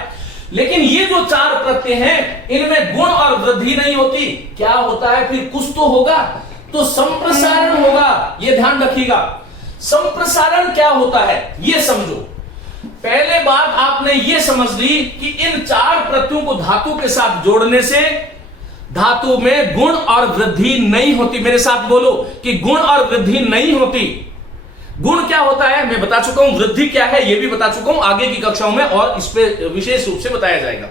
लेकिन ये जो चार प्रत्यय हैं इनमें गुण और वृद्धि नहीं होती। क्या होता है फिर? कुछ तो होगा, तो संप्रसारण होगा। ये ध्यान रखिएगा। संप्रसारण क्या होता है ये समझो। पहले बात आपने ये समझ ली कि इन चार प्रत्ययों को धातु के साथ जोड़ने से धातु में गुण और वृद्धि नहीं होती। मेरे साथ बोलो कि गुण और वृद्धि नहीं होती। गुण क्या होता है मैं बता चुका हूं, वृद्धि क्या है ये भी बता चुका हूं आगे की कक्षाओं में, और इस पे विशेष रूप से बताया जाएगा।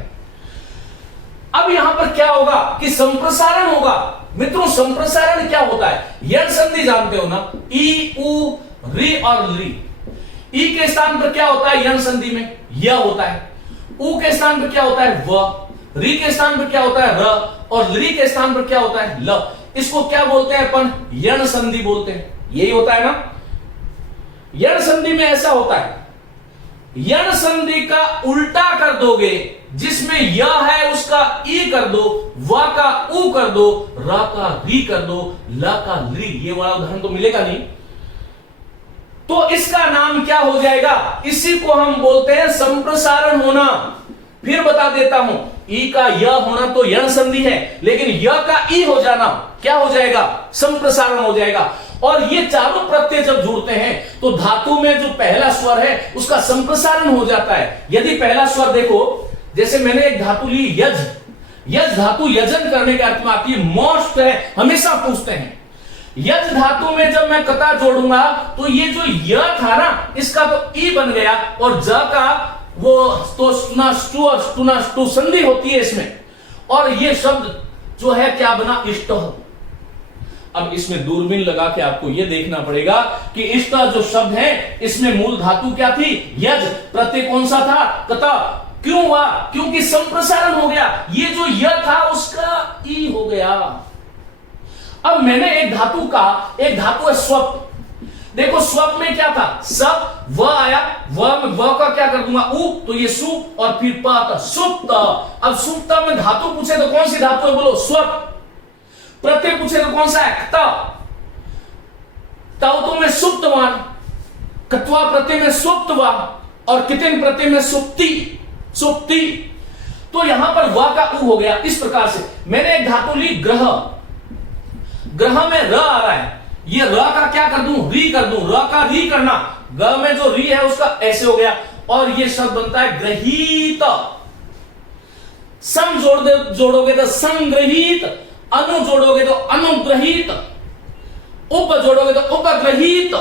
अब यहां पर क्या होगा कि संप्रसारण होगा। मित्रों, संप्रसारण क्या होता है? यण संधि जानते हो ना, ई, उ, री और ली। ई के स्थान पर क्या होता है? यण संधि में य होता है। उ के स्थान पर क्या होता है? व। री के स्थान पर क्या होता है? र। और ली के स्थान पर क्या होता है? ल। इसको क्या बोलते हैं अपन? यण संधि बोलते हैं। यही होता है ना। यण संधि में ऐसा होता है, यण संधि का उल्टा कर दोगे, जिसमें य है उसका ई कर दो, व का उ कर दो, र का री कर दो, ल का ली। ये वाला उदाहरण तो मिलेगा नहीं। तो इसका नाम क्या हो जाएगा? इसी को हम बोलते हैं संप्रसारण होना। फिर बता देता हूं, ई का य होना तो यण संधि है, लेकिन य का ई हो जाना क्या हो जाएगा? संप्रसारण हो जाएगा। और ये चारों प्रत्यय जब जुड़ते हैं तो धातु में जो पहला स्वर है उसका संप्रसारण हो जाता है। यदि पहला स्वर देखो, जैसे मैंने एक धातु ली यज, यज धातु यजन करने के अर्थ में आती है, मोस्ट है, हमेशा पूछते हैं। यज धातु में जब मैं कता जोड़ूंगा तो ये जो य था ना इसका तो ई बन गया, और ज का वो तो स्टू और स्टू संधि होती है इसमें, और ये शब्द जो है क्या बना? इष्ट। अब इसमें दूरबीन लगा के आपको यह देखना पड़ेगा कि इष्ट जो शब्द है इसमें मूल धातु क्या थी? यज। प्रत्यय कौन सा था? कता। क्यों हुआ? क्योंकि संप्रसारण हो गया। ये जो य था उसका ई हो गया। अब मैंने एक धातु है स्वप। देखो स्वप में क्या था? सप, व आया, व का क्या कर दूंगा? उ, तो ये सु, और फिर प, सुप्त। अब सुप्त में धातु पूछे तो कौन सी धातु है बोलो? स्वप। प्रत्यय पूछे तो कौन सा है? तव में सुप्तवान, कत्वा प्रत्यय में सुप्तवा, और कितिन प्रत्यय में सुप्ति, सुप्ति। तो यहां पर वा का उ हो गया। इस प्रकार से मैंने एक धातु ली ग्रह, ग्रह में र आ रहा है, ये र का क्या कर दूं? री कर दूं। र का री करना, ग में जो री है उसका ऐसे हो गया, और ये शब्द बनता है ग्रहीत। सम जोड़ोगे तो संग्रहित, अनु जोड़ोगे तो अनुग्रहित, उप जोड़ोगे तो उपग्रहित।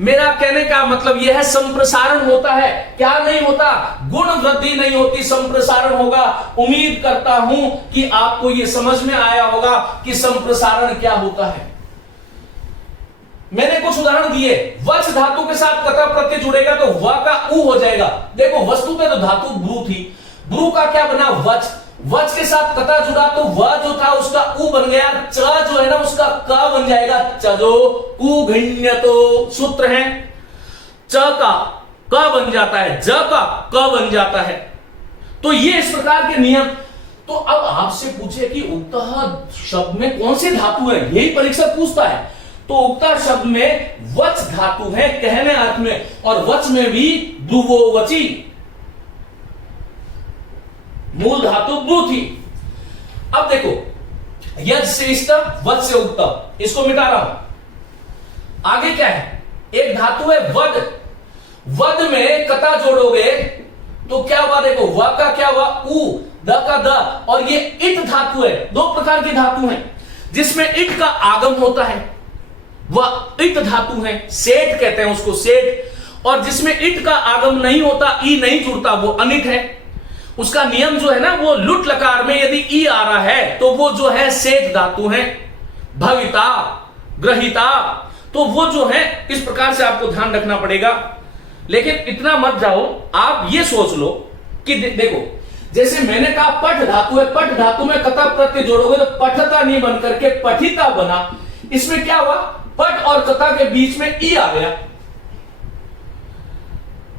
मेरा कहने का मतलब यह है संप्रसारण होता है। क्या नहीं होता? गुण वृद्धि नहीं होती, संप्रसारण होगा। उम्मीद करता हूं कि आपको यह समझ में आया होगा कि संप्रसारण क्या होता है। मैंने कुछ उदाहरण दिए। वच धातु के साथ कता प्रत्यय जुड़ेगा तो व का उ हो जाएगा। देखो वस्तु पे तो धातु ब्रू थी, ब्रू का क्या बना? वच। वच के साथ कता जुड़ा तो व जो था उसका उ बन गया, च जो है ना उसका क बन जाएगा, चजो कुघ्नियतो सूत्र है, च का क बन जाता है, ज का क बन जाता है। तो ये इस प्रकार के नियम। तो अब आपसे पूछे कि उक्त शब्द में कौन सी धातु है, यही परीक्षा पूछता है। तो उक्त शब्द में वच धातु है कहने अर्थ में, और वच में भी द्रुवोवची, मूल धातु ब्रू थी। अब देखो यज से इष्ट, वच से उक्त, इसको मिटा रहा हूं। आगे क्या है? एक धातु है वद, वद में कता जोड़ोगे तो क्या हुआ? देखो व का क्या हुआ? उ, द का द, और ये इट धातु है। दो प्रकार की धातु है जिसमें इट का आगम होता है, वह इट धातु है, सेठ कहते हैं उसको, सेठ। और जिसमें इट का आगम नहीं होता, ई नहीं जुड़ता, वो अनिट है। उसका नियम जो है ना, वो लुट लकार में यदि ई आ रहा है तो वो जो है सेठ धातु है। भविता, ग्रहिता, तो वो जो है इस प्रकार से आपको ध्यान रखना पड़ेगा। लेकिन इतना मत जाओ, आप ये सोच लो कि देखो जैसे मैंने कहा पठ धातु है, पठ धातु में कता प्रत्यय जोड़ोगे तो पठता नहीं बन करके पठिता बना। इसमें क्या हुआ? पट और कता के बीच में ई आ गया।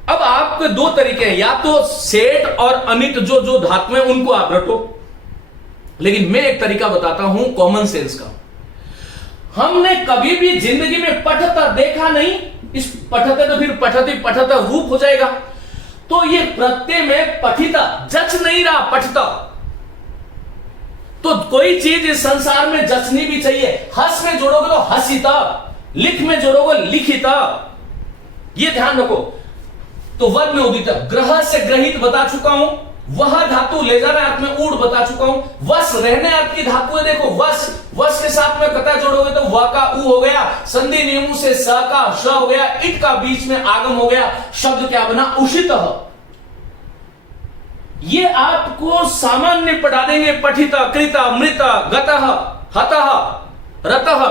अब आपके दो तरीके हैं, या तो सेठ और अनिट जो जो धातु हैं उनको आप रटो, लेकिन मैं एक तरीका बताता हूं कॉमन सेंस का। हमने कभी भी जिंदगी में पठता देखा नहीं, इस पठते तो फिर पठती पठता रूप हो जाएगा, तो ये प्रत्यय में पठिता जच नहीं रहा, पठता। तो कोई चीज इस संसार में जचनी भी चाहिए। हस में जोड़ोगे तो हसिता, लिख में जोड़ोगे लिखिता, ये ध्यान रखो। तो वर्ग में उदित, ग्रह से ग्रहित बता चुका हूं, वह धातु ले जाना अर्थ में ऊढ़ बता चुका हूं। वस रहने अर्थ की धातु है, देखो वस, वस के साथ में कता जोड़ोगे तो व का उ हो गया, संधि नियमों से स का श हो गया, इट का बीच में आगम हो गया, शब्द क्या बना, उषितः। ये आपको सामान्य पढ़ा देंगे, पठिता, कृता, मृता, गतः, हतः, रतः।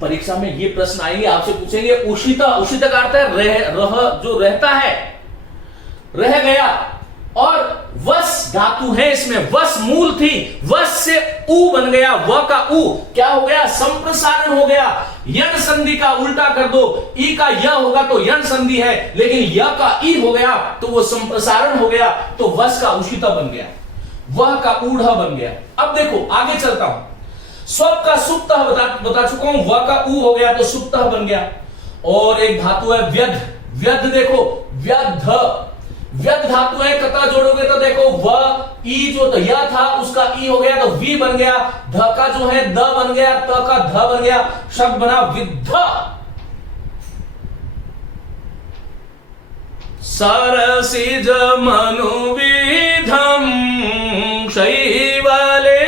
परीक्षा में ये प्रश्न आएंगे, आपसे पूछेंगे उषिता, उषिता का अर्थ है रह, जो रहता है, रह गया। और वस धातु है इसमें, वस मूल थी, वस से उ बन गया, व का उ क्या हो गया, संप्रसारण हो गया। यण संधि का उल्टा कर दो, ई का य होगा तो यण संधि है, लेकिन य का ई हो गया तो वो संप्रसारण हो गया, तो वस का उषिता बन गया, वह का ऊढ़ बन गया। अब देखो आगे चलता हूं, स्व का सुप्तः बता चुका हूं, व का उ हो गया तो सुप्तः बन गया। और एक धातु है व्यध, व्यध देखो, व्यध, व्यध धातु है, कता जोड़ोगे तो देखो व ई जो यह था उसका ई हो गया तो वी बन गया, ध का जो है द बन गया, त का ध बन गया, शब्द बना विद्ध। सरसिज मनुविधम शैवले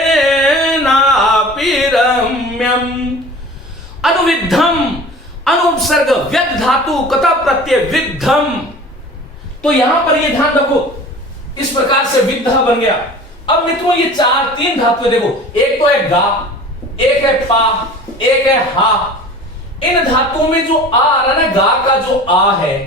नापिरम्यम। अनुविद्धम, अनुपसर्ग व्यध धातु, कता प्रत्यय विद्धम। तो यहां पर ये ध्यान रखो, इस प्रकार से विद्ध बन गया। अब मित्रों ये तीन धातुएं देखो, एक तो है गा, एक है पा, एक है हा। इन धातुओं में जो आ रहा है ना, गा का जो आ है,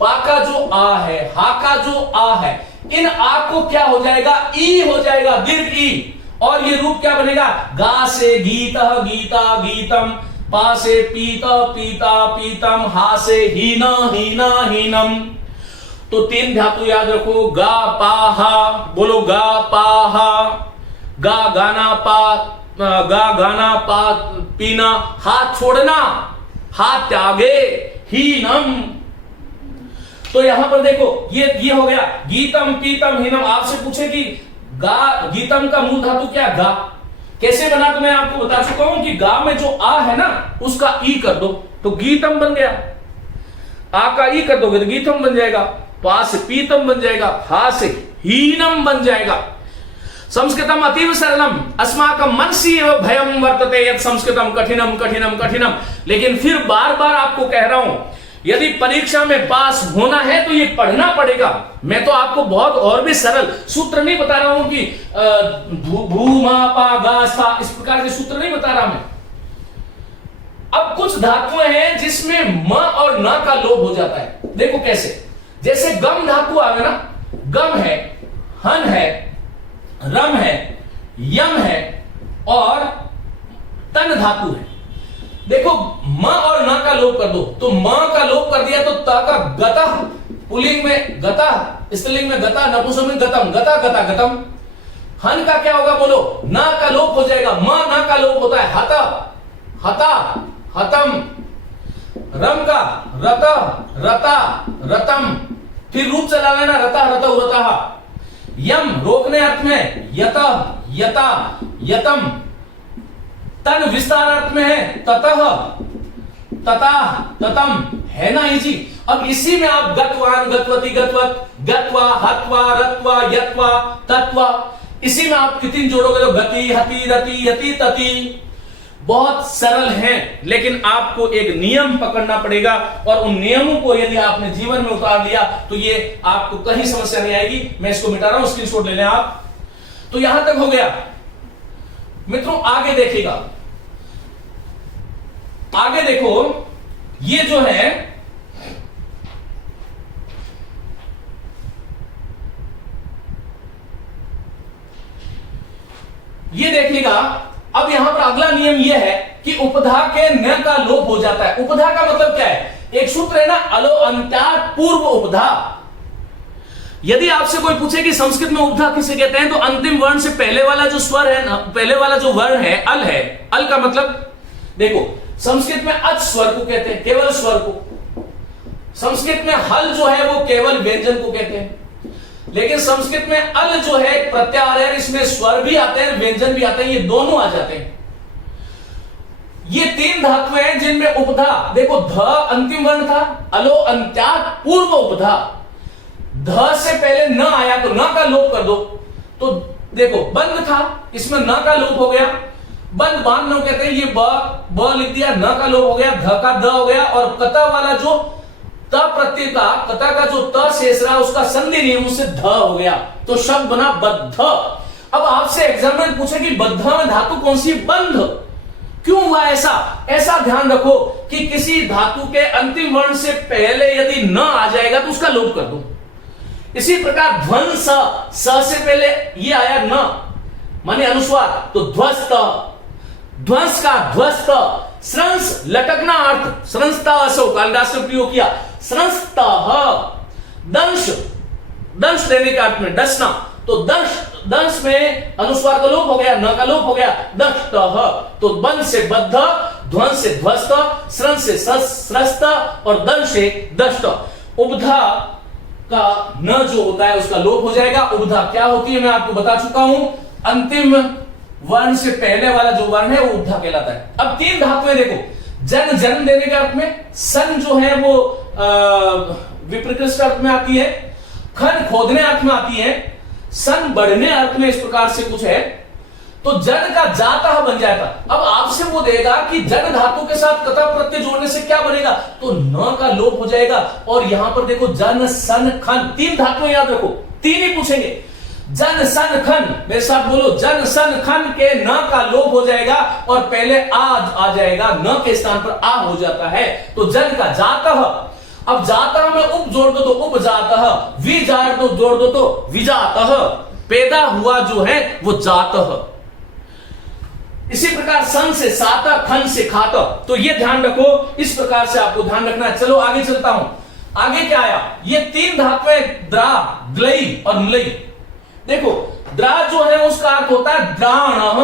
पा का जो आ है, हा का जो आ है, इन आ को क्या हो जाएगा, ई हो जाएगा, दीर्घ ई। और ये रूप क्या बनेगा, गा से गीता, गीता, गीतम, पा से पीता, पीता, पीतम, हा से हीना, हीना, हीनम। तो तीन धातु याद रखो, गा पा हा, बोलो गा पा हा, गा गाना पा, गा गाना पा पीना, हाथ छोड़ना, हाथ त्यागे, हीनम। तो यहां पर देखो ये हो गया, गीतम, पीतम, हीनम। आपसे पूछे कि गा, गीतम का मूल धातु क्या, गा कैसे बना, तो मैं आपको बता चुका हूं कि गा में जो आ है ना उसका ई कर दो तो गीतम बन गया, आ का ई कर दोगे तो गीतम बन जाएगा, पा से पीतम बन जाएगा, हा से हीनम बन जाएगा। संस्कृतम अतीव सरलम अस्माकं मनसि एव भयम वर्तते यत् संस्कृतम कठिनम कठिनम कठिनम। लेकिन फिर बार बार आपको कह रहा हूं, यदि परीक्षा में पास होना है तो ये पढ़ना पड़ेगा। मैं तो आपको बहुत और भी सरल सूत्र नहीं बता रहा हूं कि भू मा पा गा सा, इस प्रकार के सूत्र नहीं बता रहा मैं। अब कुछ धातुएं हैं जिसमें म और न का लोप हो जाता है, देखो कैसे। जैसे गम धातु आ गया ना, गम है, हन है, रम है, यम है और तन धातु है। देखो म और न का लोप कर दो, तो म का लोप कर दिया तो त का गता, पुल्लिंग में गता, स्त्रीलिंग में गता, नपुंसक में गतम, गता गता गतम। हन का क्या होगा बोलो, न का लोप हो जाएगा, म न का लोप होता है, हता हता हतम। रम का रता रता रतम, फिर रूप चला लेना, रता रता रता। यम रोकने अर्थ में यता यता यतम। तन विस्तार अर्थ में है ततः तता ततम, है ना इसी। अब इसी में आप गतवान, गतवती, गतवत, गत्वा, हत्वा, रत्वा, यत्वा, तत्वा, इसी में आप कितिन जोड़ोगे तो गति, हति, रति, यति, तति। बहुत सरल है, लेकिन आपको एक नियम पकड़ना पड़ेगा और उन नियमों को यदि आपने जीवन में उतार लिया तो ये आपको कहीं समस्या नहीं आएगी। मैं इसको मिटा रहा हूं, स्क्रीनशॉट ले लें आप। तो यहां तक हो गया मित्रों। आगे देखिएगा, आगे देखो, ये जो है ये देखिएगा। अब यहां पर अगला नियम यह है कि उपधा के न का लोप हो जाता है। उपधा का मतलब क्या है एक सूत्र है ना, अलो अंत्यात् पूर्व उपधा। यदि आपसे कोई पूछे कि संस्कृत में उपधा किसे कहते हैं, तो अंतिम वर्ण से पहले वाला जो स्वर है ना, पहले वाला जो वर्ण है अल है। अल का मतलब देखो, संस्कृत में अच स्वर को कहते हैं, केवल स्वर को। संस्कृत में हल जो है वो केवल व्यंजन को कहते हैं। लेकिन संस्कृत में अल जो है प्रत्याहार है, इसमें स्वर भी आते हैं व्यंजन भी आते हैं, ये दोनों आ जाते हैं। ये तीन धातुएं हैं जिनमें उपधा, देखो ध अंतिम वर्ण था, अलो अंत्यात् पूर्व उपधा। ध से पहले न आया तो न का लोप कर दो, तो देखो बंद था, इसमें न का लोप हो गया, बंद बांध न कहते हैं, ये ब लिख दिया, न का लोप हो गया, ध का द हो गया, और कता वाला जो त प्रत्यय का, कता का जो त शेष रहा उसका संधि नियम उससे ध हो गया, तो शब्द बना बद्ध। अब आपसे एग्जाम में पूछे कि बद्ध में धातु कौन सी, बंध। क्यों हुआ ऐसा? ऐसा ध्यान रखो कि किसी धातु के अंतिम वर्ण से पहले यदि न आ जाएगा तो उसका लोप कर दो। इसी प्रकार ध्वंस, स से पहले ये आया न माने अनुस्वार, तो ध्वस्त, ध्वंस का ध्वस्त। स्रंस लटकना अर्थ, स्रंसता असो कालिदास ने प्रयोग किया, स्रंसता। दंश, दंश देने के अर्थ में डसना, तो दंश, दंश में अनुस्वार का लोप हो गया, न का लोप हो गया, दष्ट। तो बंध से बद्ध, ध्वंस से ध्वस्त, स्रंस से स्रस्त और दंश से दष्ट। उपधा का न जो होता है उसका लोप हो जाएगा। उपधा क्या होती है मैं आपको बता चुका हूं, अंतिम वर्ण से पहले वाला जो वर्ण है वो उपधा कहलाता है। अब तीन धातुएं देखो, जन जन्म देने के अर्थ में, सन जो है वो विप्रकृष्ट अर्थ में आती है, खन खोदने अर्थ में आती है, सन बढ़ने अर्थ में, इस प्रकार से कुछ है। तो जन का जाता बन जाएगा। अब आपसे वो देगा कि जन धातु के साथ कथा प्रत्यय जोड़ने से क्या बनेगा, तो न का लोप हो जाएगा। और यहां पर देखो जन सन खन, तीन धातुएं याद रखो, तीन ही पूछेंगे। जन सन खन, मेरे साथ बोलो, जन सन खन के न का लोप हो जाएगा और पहले आ जाएगा, न के स्थान पर आ हो जाता है, तो जन का जातः। अब जातः में उप जोड़ दो तो उपजातः, विजार दो जोड़ दो तो विजातः, पैदा हुआ जो है वो जातः। इसी प्रकार सन से साता, खन से खाता, तो ये ध्यान रखो, इस प्रकार से आपको ध्यान रखना है। चलो आगे चलता हूं, आगे क्या आया, ये तीन धातुएं द्रा, ग्लई और म्लई। देखो द्रा जो है उसका अर्थ होता है द्राण।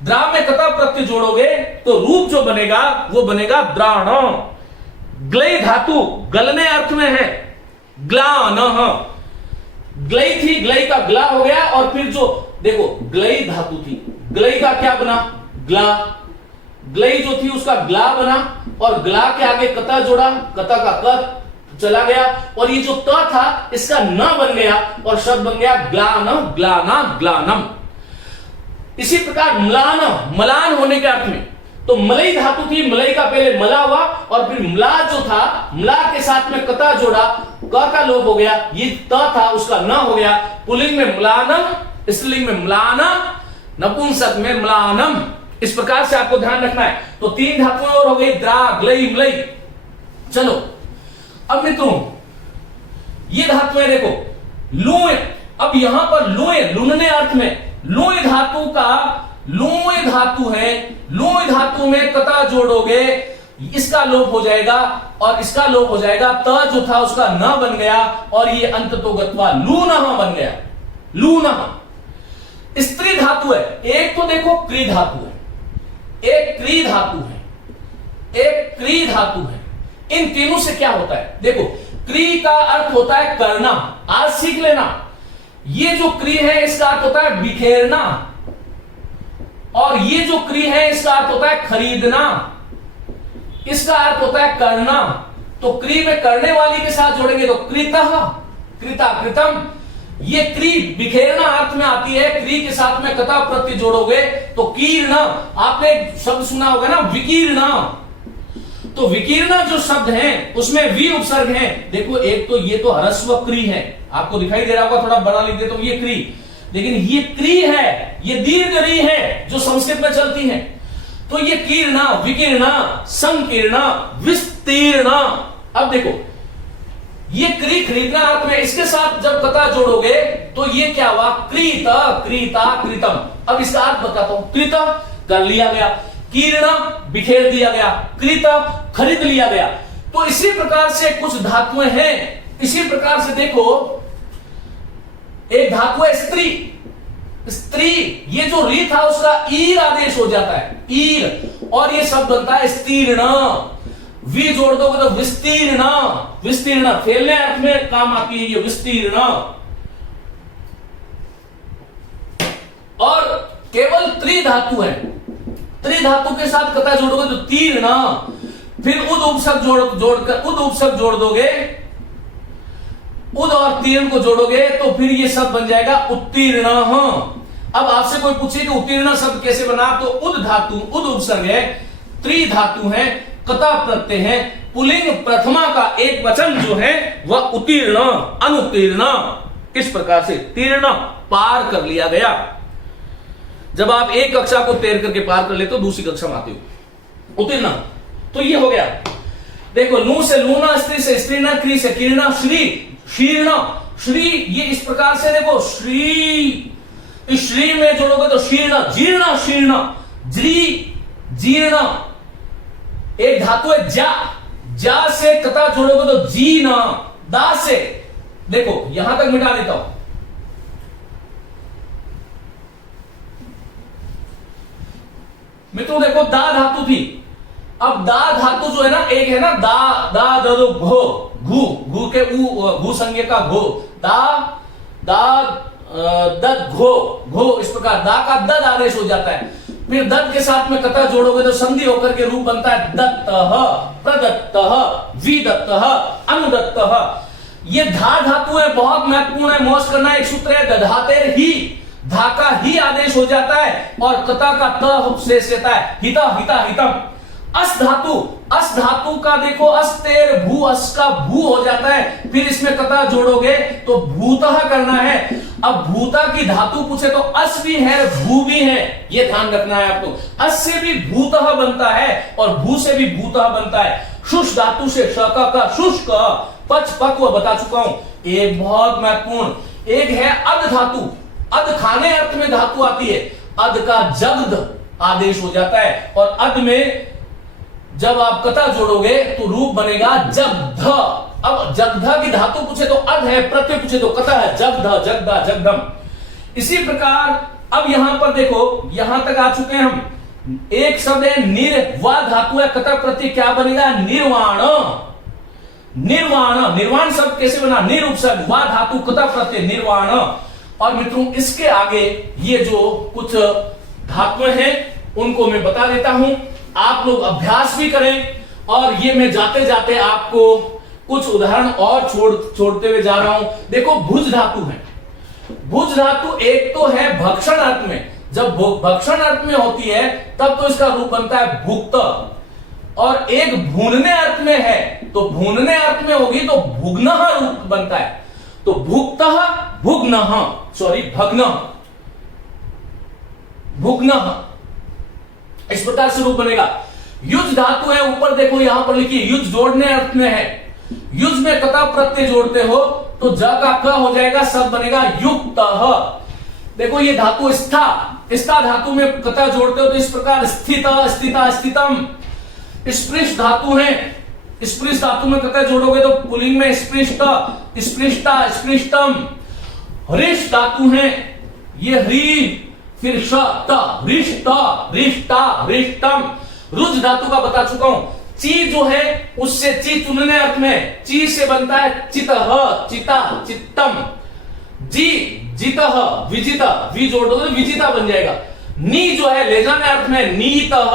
द्रा में कथा प्रत्यय जोड़ोगे तो रूप जो बनेगा वो बनेगा द्राण। ग्लई धातु गलने अर्थ में है, ग्लान। ग्लई थी, ग्लई का ग्ला हो गया, और फिर जो देखो ग्लई धातु थी, ग्लई का क्या बना, ग्ला। ग्लई जो थी उसका ग्ला बना, और ग्ला के आगे कता जोड़ा, कता का कत चला गया, और ये जो त था इसका न बन गया और शब्द बन गया ग्लान, ग्लाना, ग्लानम। इसी प्रकार म्लान, मलान होने के अर्थ में, तो मलई धातु थी, मलई का पहले मला हुआ और फिर म्ला जो था, म्ला के साथ में कता जोड़ा, क का लोप हो गया, ये त था उसका न हो गया। पुल्लिंग में म्लानम, स्त्रीलिंग में म्लानम, नपुंसक में म्लानम। इस प्रकार से आपको ध्यान रखना है। तो तीन धातुएं और हो गई, द्रा, ग्लई, म्लई। चलो अब मित्रों ये धातुएं देखो, लुए, अब यहां पर लुए, लुनने अर्थ में, लुए धातु का, लुए धातु है, लुए धातु में कता जोड़ोगे इसका लोप हो जाएगा और इसका लोप हो जाएगा, त जो था उसका न बन गया और ये अंत तो गत्वा लूनह बन गया, लूनह। स्त्री धातु है, एक तो देखो क्री धातु है, एक क्री धातु है, एक क्री धातु है। इन तीनों से क्या होता है, देखो क्री का अर्थ होता है करना, आज सीख लेना। ये जो क्री है इसका अर्थ होता है बिखेरना, और ये जो क्री है इसका अर्थ होता है खरीदना, इसका अर्थ होता है करना। तो क्री में करने वाली के साथ जोड़ेंगे तो कृतः, कृता, कृतम। ये क्री बिखेरना अर्थ में आती है, क्री के साथ में कथा प्रत्यय जोड़ोगे तो कीर्ण। आपने शब्द सुना होगा ना विकीर्ण, तो विकीर्ण जो शब्द है उसमें वी उपसर्ग है। देखो एक तो ये तो ह्रस्व क्री है, आपको दिखाई दे रहा होगा, थोड़ा बड़ा लिख देता हूं ये क्री, लेकिन ये क्री है, ये दीर्घ री है जो संस्कृत में चलती है। तो ये कीर्ण, विकीर्ण, संकीर्ण, विस्तीर्ण। अब देखो ये क्री खरीदना अर्थ में, इसके साथ जब कथा जोड़ोगे तो ये क्या हुआ, क्रीत, क्रीता, कृतम। अब इसका अर्थ बताता हूं, कृत कर लिया गया, कीर्ण बिखेर दिया गया, कृत खरीद लिया गया, तो इसी प्रकार से कुछ धातुएं हैं। इसी प्रकार से देखो, एक धातु है स्त्री। स्त्री, ये जो री था उसका ईर आदेश हो जाता है, ईर, और ये शब्द बनता है स्तीर्ण। वी जोड़ दोगे तो विस्तीर्ण। विस्तीर्ण फैलने अर्थ में काम आती है ये विस्तीर्ण। और केवल त्रिधातु है, त्रिधातु के साथ कथा जोड़ोगे तो तीर्ण। फिर उद उपसर्ग जोड़कर उद उपसर्ग जोड़ दोगे, उद और तीर्ण को जोड़ोगे तो फिर ये शब्द बन जाएगा उत्तीर्ण। अब आपसे कोई पूछे कि उत्तीर्ण शब्द कैसे बना, तो उद धातु, उद उपसर्ग है, त्रिधातु है, कता प्रत्यय है, पुल्लिंग प्रथमा का एक वचन जो है वह उत्तीर्ण, अनुत्तीर्ण। इस प्रकार से तीर्ण पार कर लिया गया। जब आप एक कक्षा को तैर करके पार कर लेते हो दूसरी कक्षा में आते हो, उत्तीर्ण। तो ये हो गया। देखो, लू से लूना, स्त्री से स्त्रीना, क्री से कीर्णा, श्री शीर्ण, श्री, ये इस प्रकार से देखो, श्री, इस श्री में जोड़ोगे तो शीर्ण, जीर्ण, शीर्ण, जी, जीर्ण। एक धातु है जा, जा से कता जोड़ोगे तो जीना, दा से, देखो यहां तक मिटा देता हूं, मित्रों देखो दा धातु थी। अब दा धातु जो है ना, एक है ना दा, दा दो घो, घू, घू के घू संज्ञा का घो, दा, दा दद घो, घो, इस प्रकार दा का दद आदेश हो जाता है। फिर दद के साथ में कथा जोड़ोगे तो संधि होकर के रूप बनता है दत्तः, प्रदत्तः, विदत्तः, अनुदत्तः। ये धा धातु है, बहुत महत्वपूर्ण है, मौज करना। एक सूत्र है दधातेर ही, धा का ही आदेश हो जाता है और कथा का त शेष रहता है, हिता, हिता, हितम। अस धातु, अस धातु का देखो, अस्तेर भू, अस का भू हो जाता है। फिर इसमें कथा जोड़ोगे तो भूतः करना है। अब भूता की धातु पूछे तो अस भी है, भू भी है, ये ध्यान रखना है आपको। अस से भी भूतः बनता है और भू से भी भूतः बनता है। शुष्क धातु से शक का शुष्क, पच पक्व बता चुका हूं। एक बहुत महत्वपूर्ण, एक है अद धातु। अद खाने अर्थ में धातु आती है, अद का जग्द आदेश हो जाता है और अद में जब आप कथा जोड़ोगे तो रूप बनेगा जगध। अब जगध की धातु पूछे तो अध है, प्रत्यय पूछे तो कथा है, जगध, जगदा, जगदम। इसी प्रकार अब यहां पर देखो, यहां तक आ चुके हैं हम। एक शब्द है निर्वा धातु है, कथा प्रत्यय क्या बनेगा, निर्वाण। निर्वाण, निर्वाण शब्द कैसे बना, निर उपसर्ग, वा धातु, कथा प्रत्यय, निर्वाण। और मित्रों इसके आगे ये जो कुछ धातुएं हैं उनको मैं बता देता हूं, आप लोग अभ्यास भी करें। और ये मैं जाते जाते आपको कुछ उदाहरण और छोड़ते हुए जा रहा हूं। देखो भुज धातु है, भुज धातु एक तो है भक्षण अर्थ में, जब भक्षण अर्थ में होती है तब तो इसका रूप बनता है भुक्त, और एक भूनने अर्थ में है तो भूनने अर्थ में होगी तो भुग्नः रूप बनता है, तो भुक्तः, भुग्नः, सॉरी भग्न, भुग्नः, इस प्रकार से रूप बनेगा। युज धातु है, ऊपर देखो यहां पर लिखी, युज जोड़ने अर्थ में है। युज में कथा प्रत्यय जोड़ते हो तो ज का क हो जाएगा, शब्द बनेगा युक्तः। देखो ये धातु स्था, स्था धातु में कथा जोड़ते हो तो इस प्रकार स्थित, स्थिता, स्थितम। स्पृश धातु है, स्पृश धातु में कथा जोड़ोगे तो पुल्लिंग में स्पृष्ट, स्पृष्टा, स्पृष्टम। हृष धातु है, ये हृ, फिर हृष्ट, हृष्टा, हृष्टम। रुज धातु का बता चुका हूं। ची जो है उससे, ची चुनने अर्थ में, ची से बनता है चितः, चिता, चित्तम। जी, जितः, विजिता, वी जोड़ दो तो विजिता बन जाएगा। नी जो है ले जाने अर्थ में, नीतः।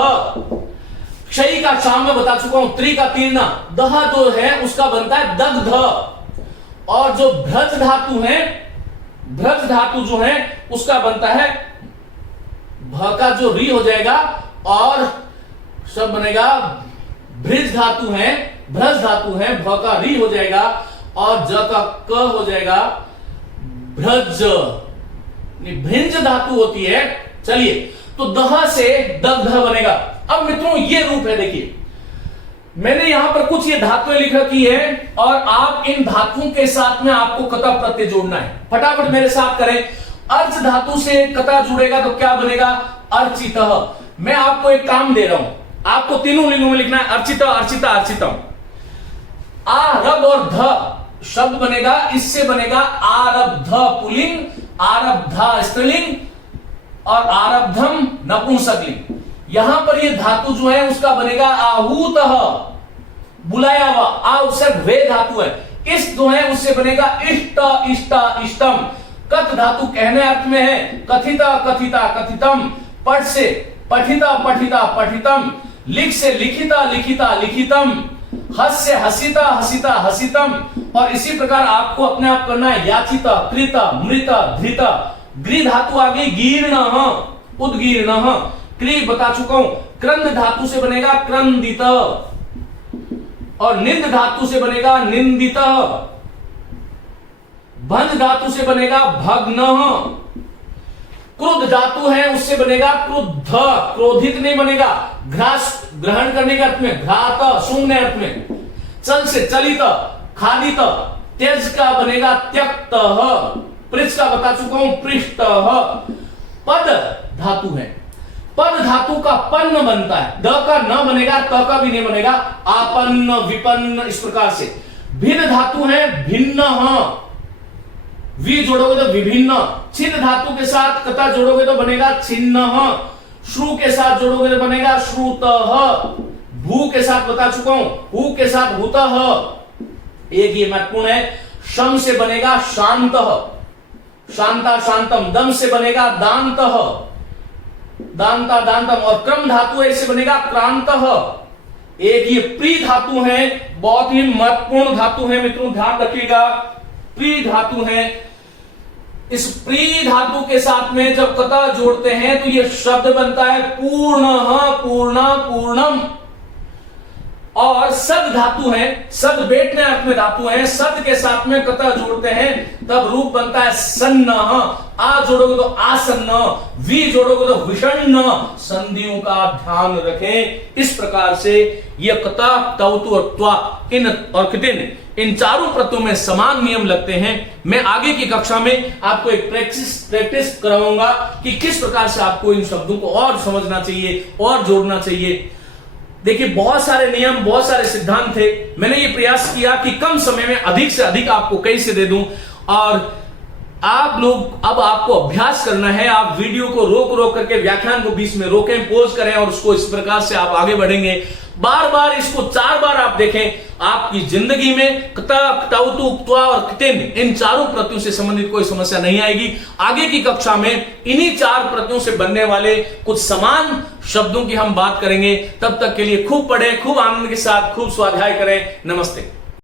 क्षयी का शाम में बता चुका हूं, त्रि का तीर्णा, दह जो है उसका बनता है दग्ध। और जो भ्रज धातु है, भ्रज धातु जो है उसका बनता है भ का जो री हो जाएगा और शब्द बनेगा भ्रज धातु है, भ्रज धातु है, भ का री हो जाएगा और ज का क हो जाएगा भ्रज, भिंज धातु होती है। चलिए, तो दह से दग्ध बनेगा। अब मित्रों ये रूप है, देखिए मैंने यहां पर कुछ ये धातुएं लिख रखी है और आप इन धातुओं के साथ में आपको कथा प्रत्यय जोड़ना है। फटाफट मेरे साथ करें। अर्च धातु से कथा जुड़ेगा तो क्या बनेगा, अर्चितः। मैं आपको एक काम दे रहा हूं, आपको तीनों लिंगों में लिखना है अर्चित, अर्चिता, अर्चितम। आरब और ध शब्द बनेगा, इससे बनेगा आरब्ध पुल्लिंग, आरब्धा स्त्रीलिंग और आरब्धम नपुंसकलिंग। यहां पर ये धातु जो है उसका बनेगा आहूतः, बुलाया हुआ, आ उससे वे धातु है, इस जो है उससे बनेगा इष्ट, इष्टा, इष्टम। कथ धातु कहने अर्थ में है, कथिता, कथिता, कथितम। पठ से पठिता, पठिता, पठितम। लिख से लिखिता, लिखिता, लिखितम। हस से हसिता, हसिता, हसितम। और इसी प्रकार आपको अपने आप करना है, याचिता, कृता, मृता, धृता। गृह धातु आ गई गीर्ण, उद्गीर्ण। क्री बता चुका हूं, क्रंद धातु से बनेगा क्रंदित और निंद धातु से बनेगा निंदित। भंज धातु से बनेगा भग्न। क्रुद्ध धातु है उससे बनेगा क्रुद्ध, क्रोधित नहीं बनेगा। घ्रास ग्रहण करने के अर्थ में, घ्रात सूंघने अर्थ में। चल से चलित, खादित। त्यज का बनेगा त्यक्त। पृष्ठ का बता चुका हूं पृष्ठ। पद धातु है, पद धातु का पन्न बनता है, द का न बनेगा, त का भी नहीं बनेगा, आपन्न, विपन्न, इस प्रकार से। भिन्न धातु है भिन्न, वी जोड़ोगे तो विभिन्न। छिन्न धातु के साथ कता जोड़ोगे तो बनेगा छिन्न। श्रु के साथ जोड़ोगे तो बनेगा श्रुतः। भू के साथ बता चुका हूं, हु के साथ हुतः। एक ये महत्वपूर्ण है, शम से बनेगा शांतः, शांता, शांतम। दम से बनेगा दांतः, दांता, दांतम। और क्रम धातु है, इससे बनेगा क्रांतः। एक ये प्री धातु है, बहुत ही महत्वपूर्ण धातु है मित्रों, ध्यान रखिएगा। प्री धातु है, इस प्री धातु के साथ में जब कता जोड़ते हैं तो ये शब्द बनता है पूर्णः, पूर्णा, पूर्णम। और सद धातु है, सद बैठने अर्थ में धातु है, सद के साथ में कता जोड़ते हैं तब रूप बनता है सन्न। आ जोड़ोगे तो आसन्न, वी जोड़ोगे तो विषण्ण। संधियों का ध्यान रखें। इस प्रकार से ये कता, तौतु और त्वा, इन और कितिन, इन चारों प्रत्ययों में समान नियम लगते हैं। मैं आगे की कक्षा में आपको एक प्रैक्टिस कराऊंगा कि किस प्रकार से आपको इन शब्दों को और समझना चाहिए और जोड़ना चाहिए। देखिए बहुत सारे नियम, बहुत सारे सिद्धांत थे। मैंने ये प्रयास किया कि कम समय में अधिक से अधिक आपको कैसे दे दूं। और आप लोग, अब आपको अभ्यास करना है। आप वीडियो को रोक करके व्याख्यान को बीच में रोकें, पोज करें और उसको इस प्रकार से आप आगे बढ़ेंगे। बार बार इसको 4 बार आप देखें, आपकी जिंदगी में कता, टौतु, त्वा और कितिन, इन चारों प्रत्ययों से संबंधित कोई समस्या नहीं आएगी। आगे की कक्षा में इन्हीं 4 प्रत्ययों से बनने वाले कुछ समान शब्दों की हम बात करेंगे। तब तक के लिए खूब पढ़ें, खूब आनंद के साथ खूब स्वाध्याय करें। नमस्ते।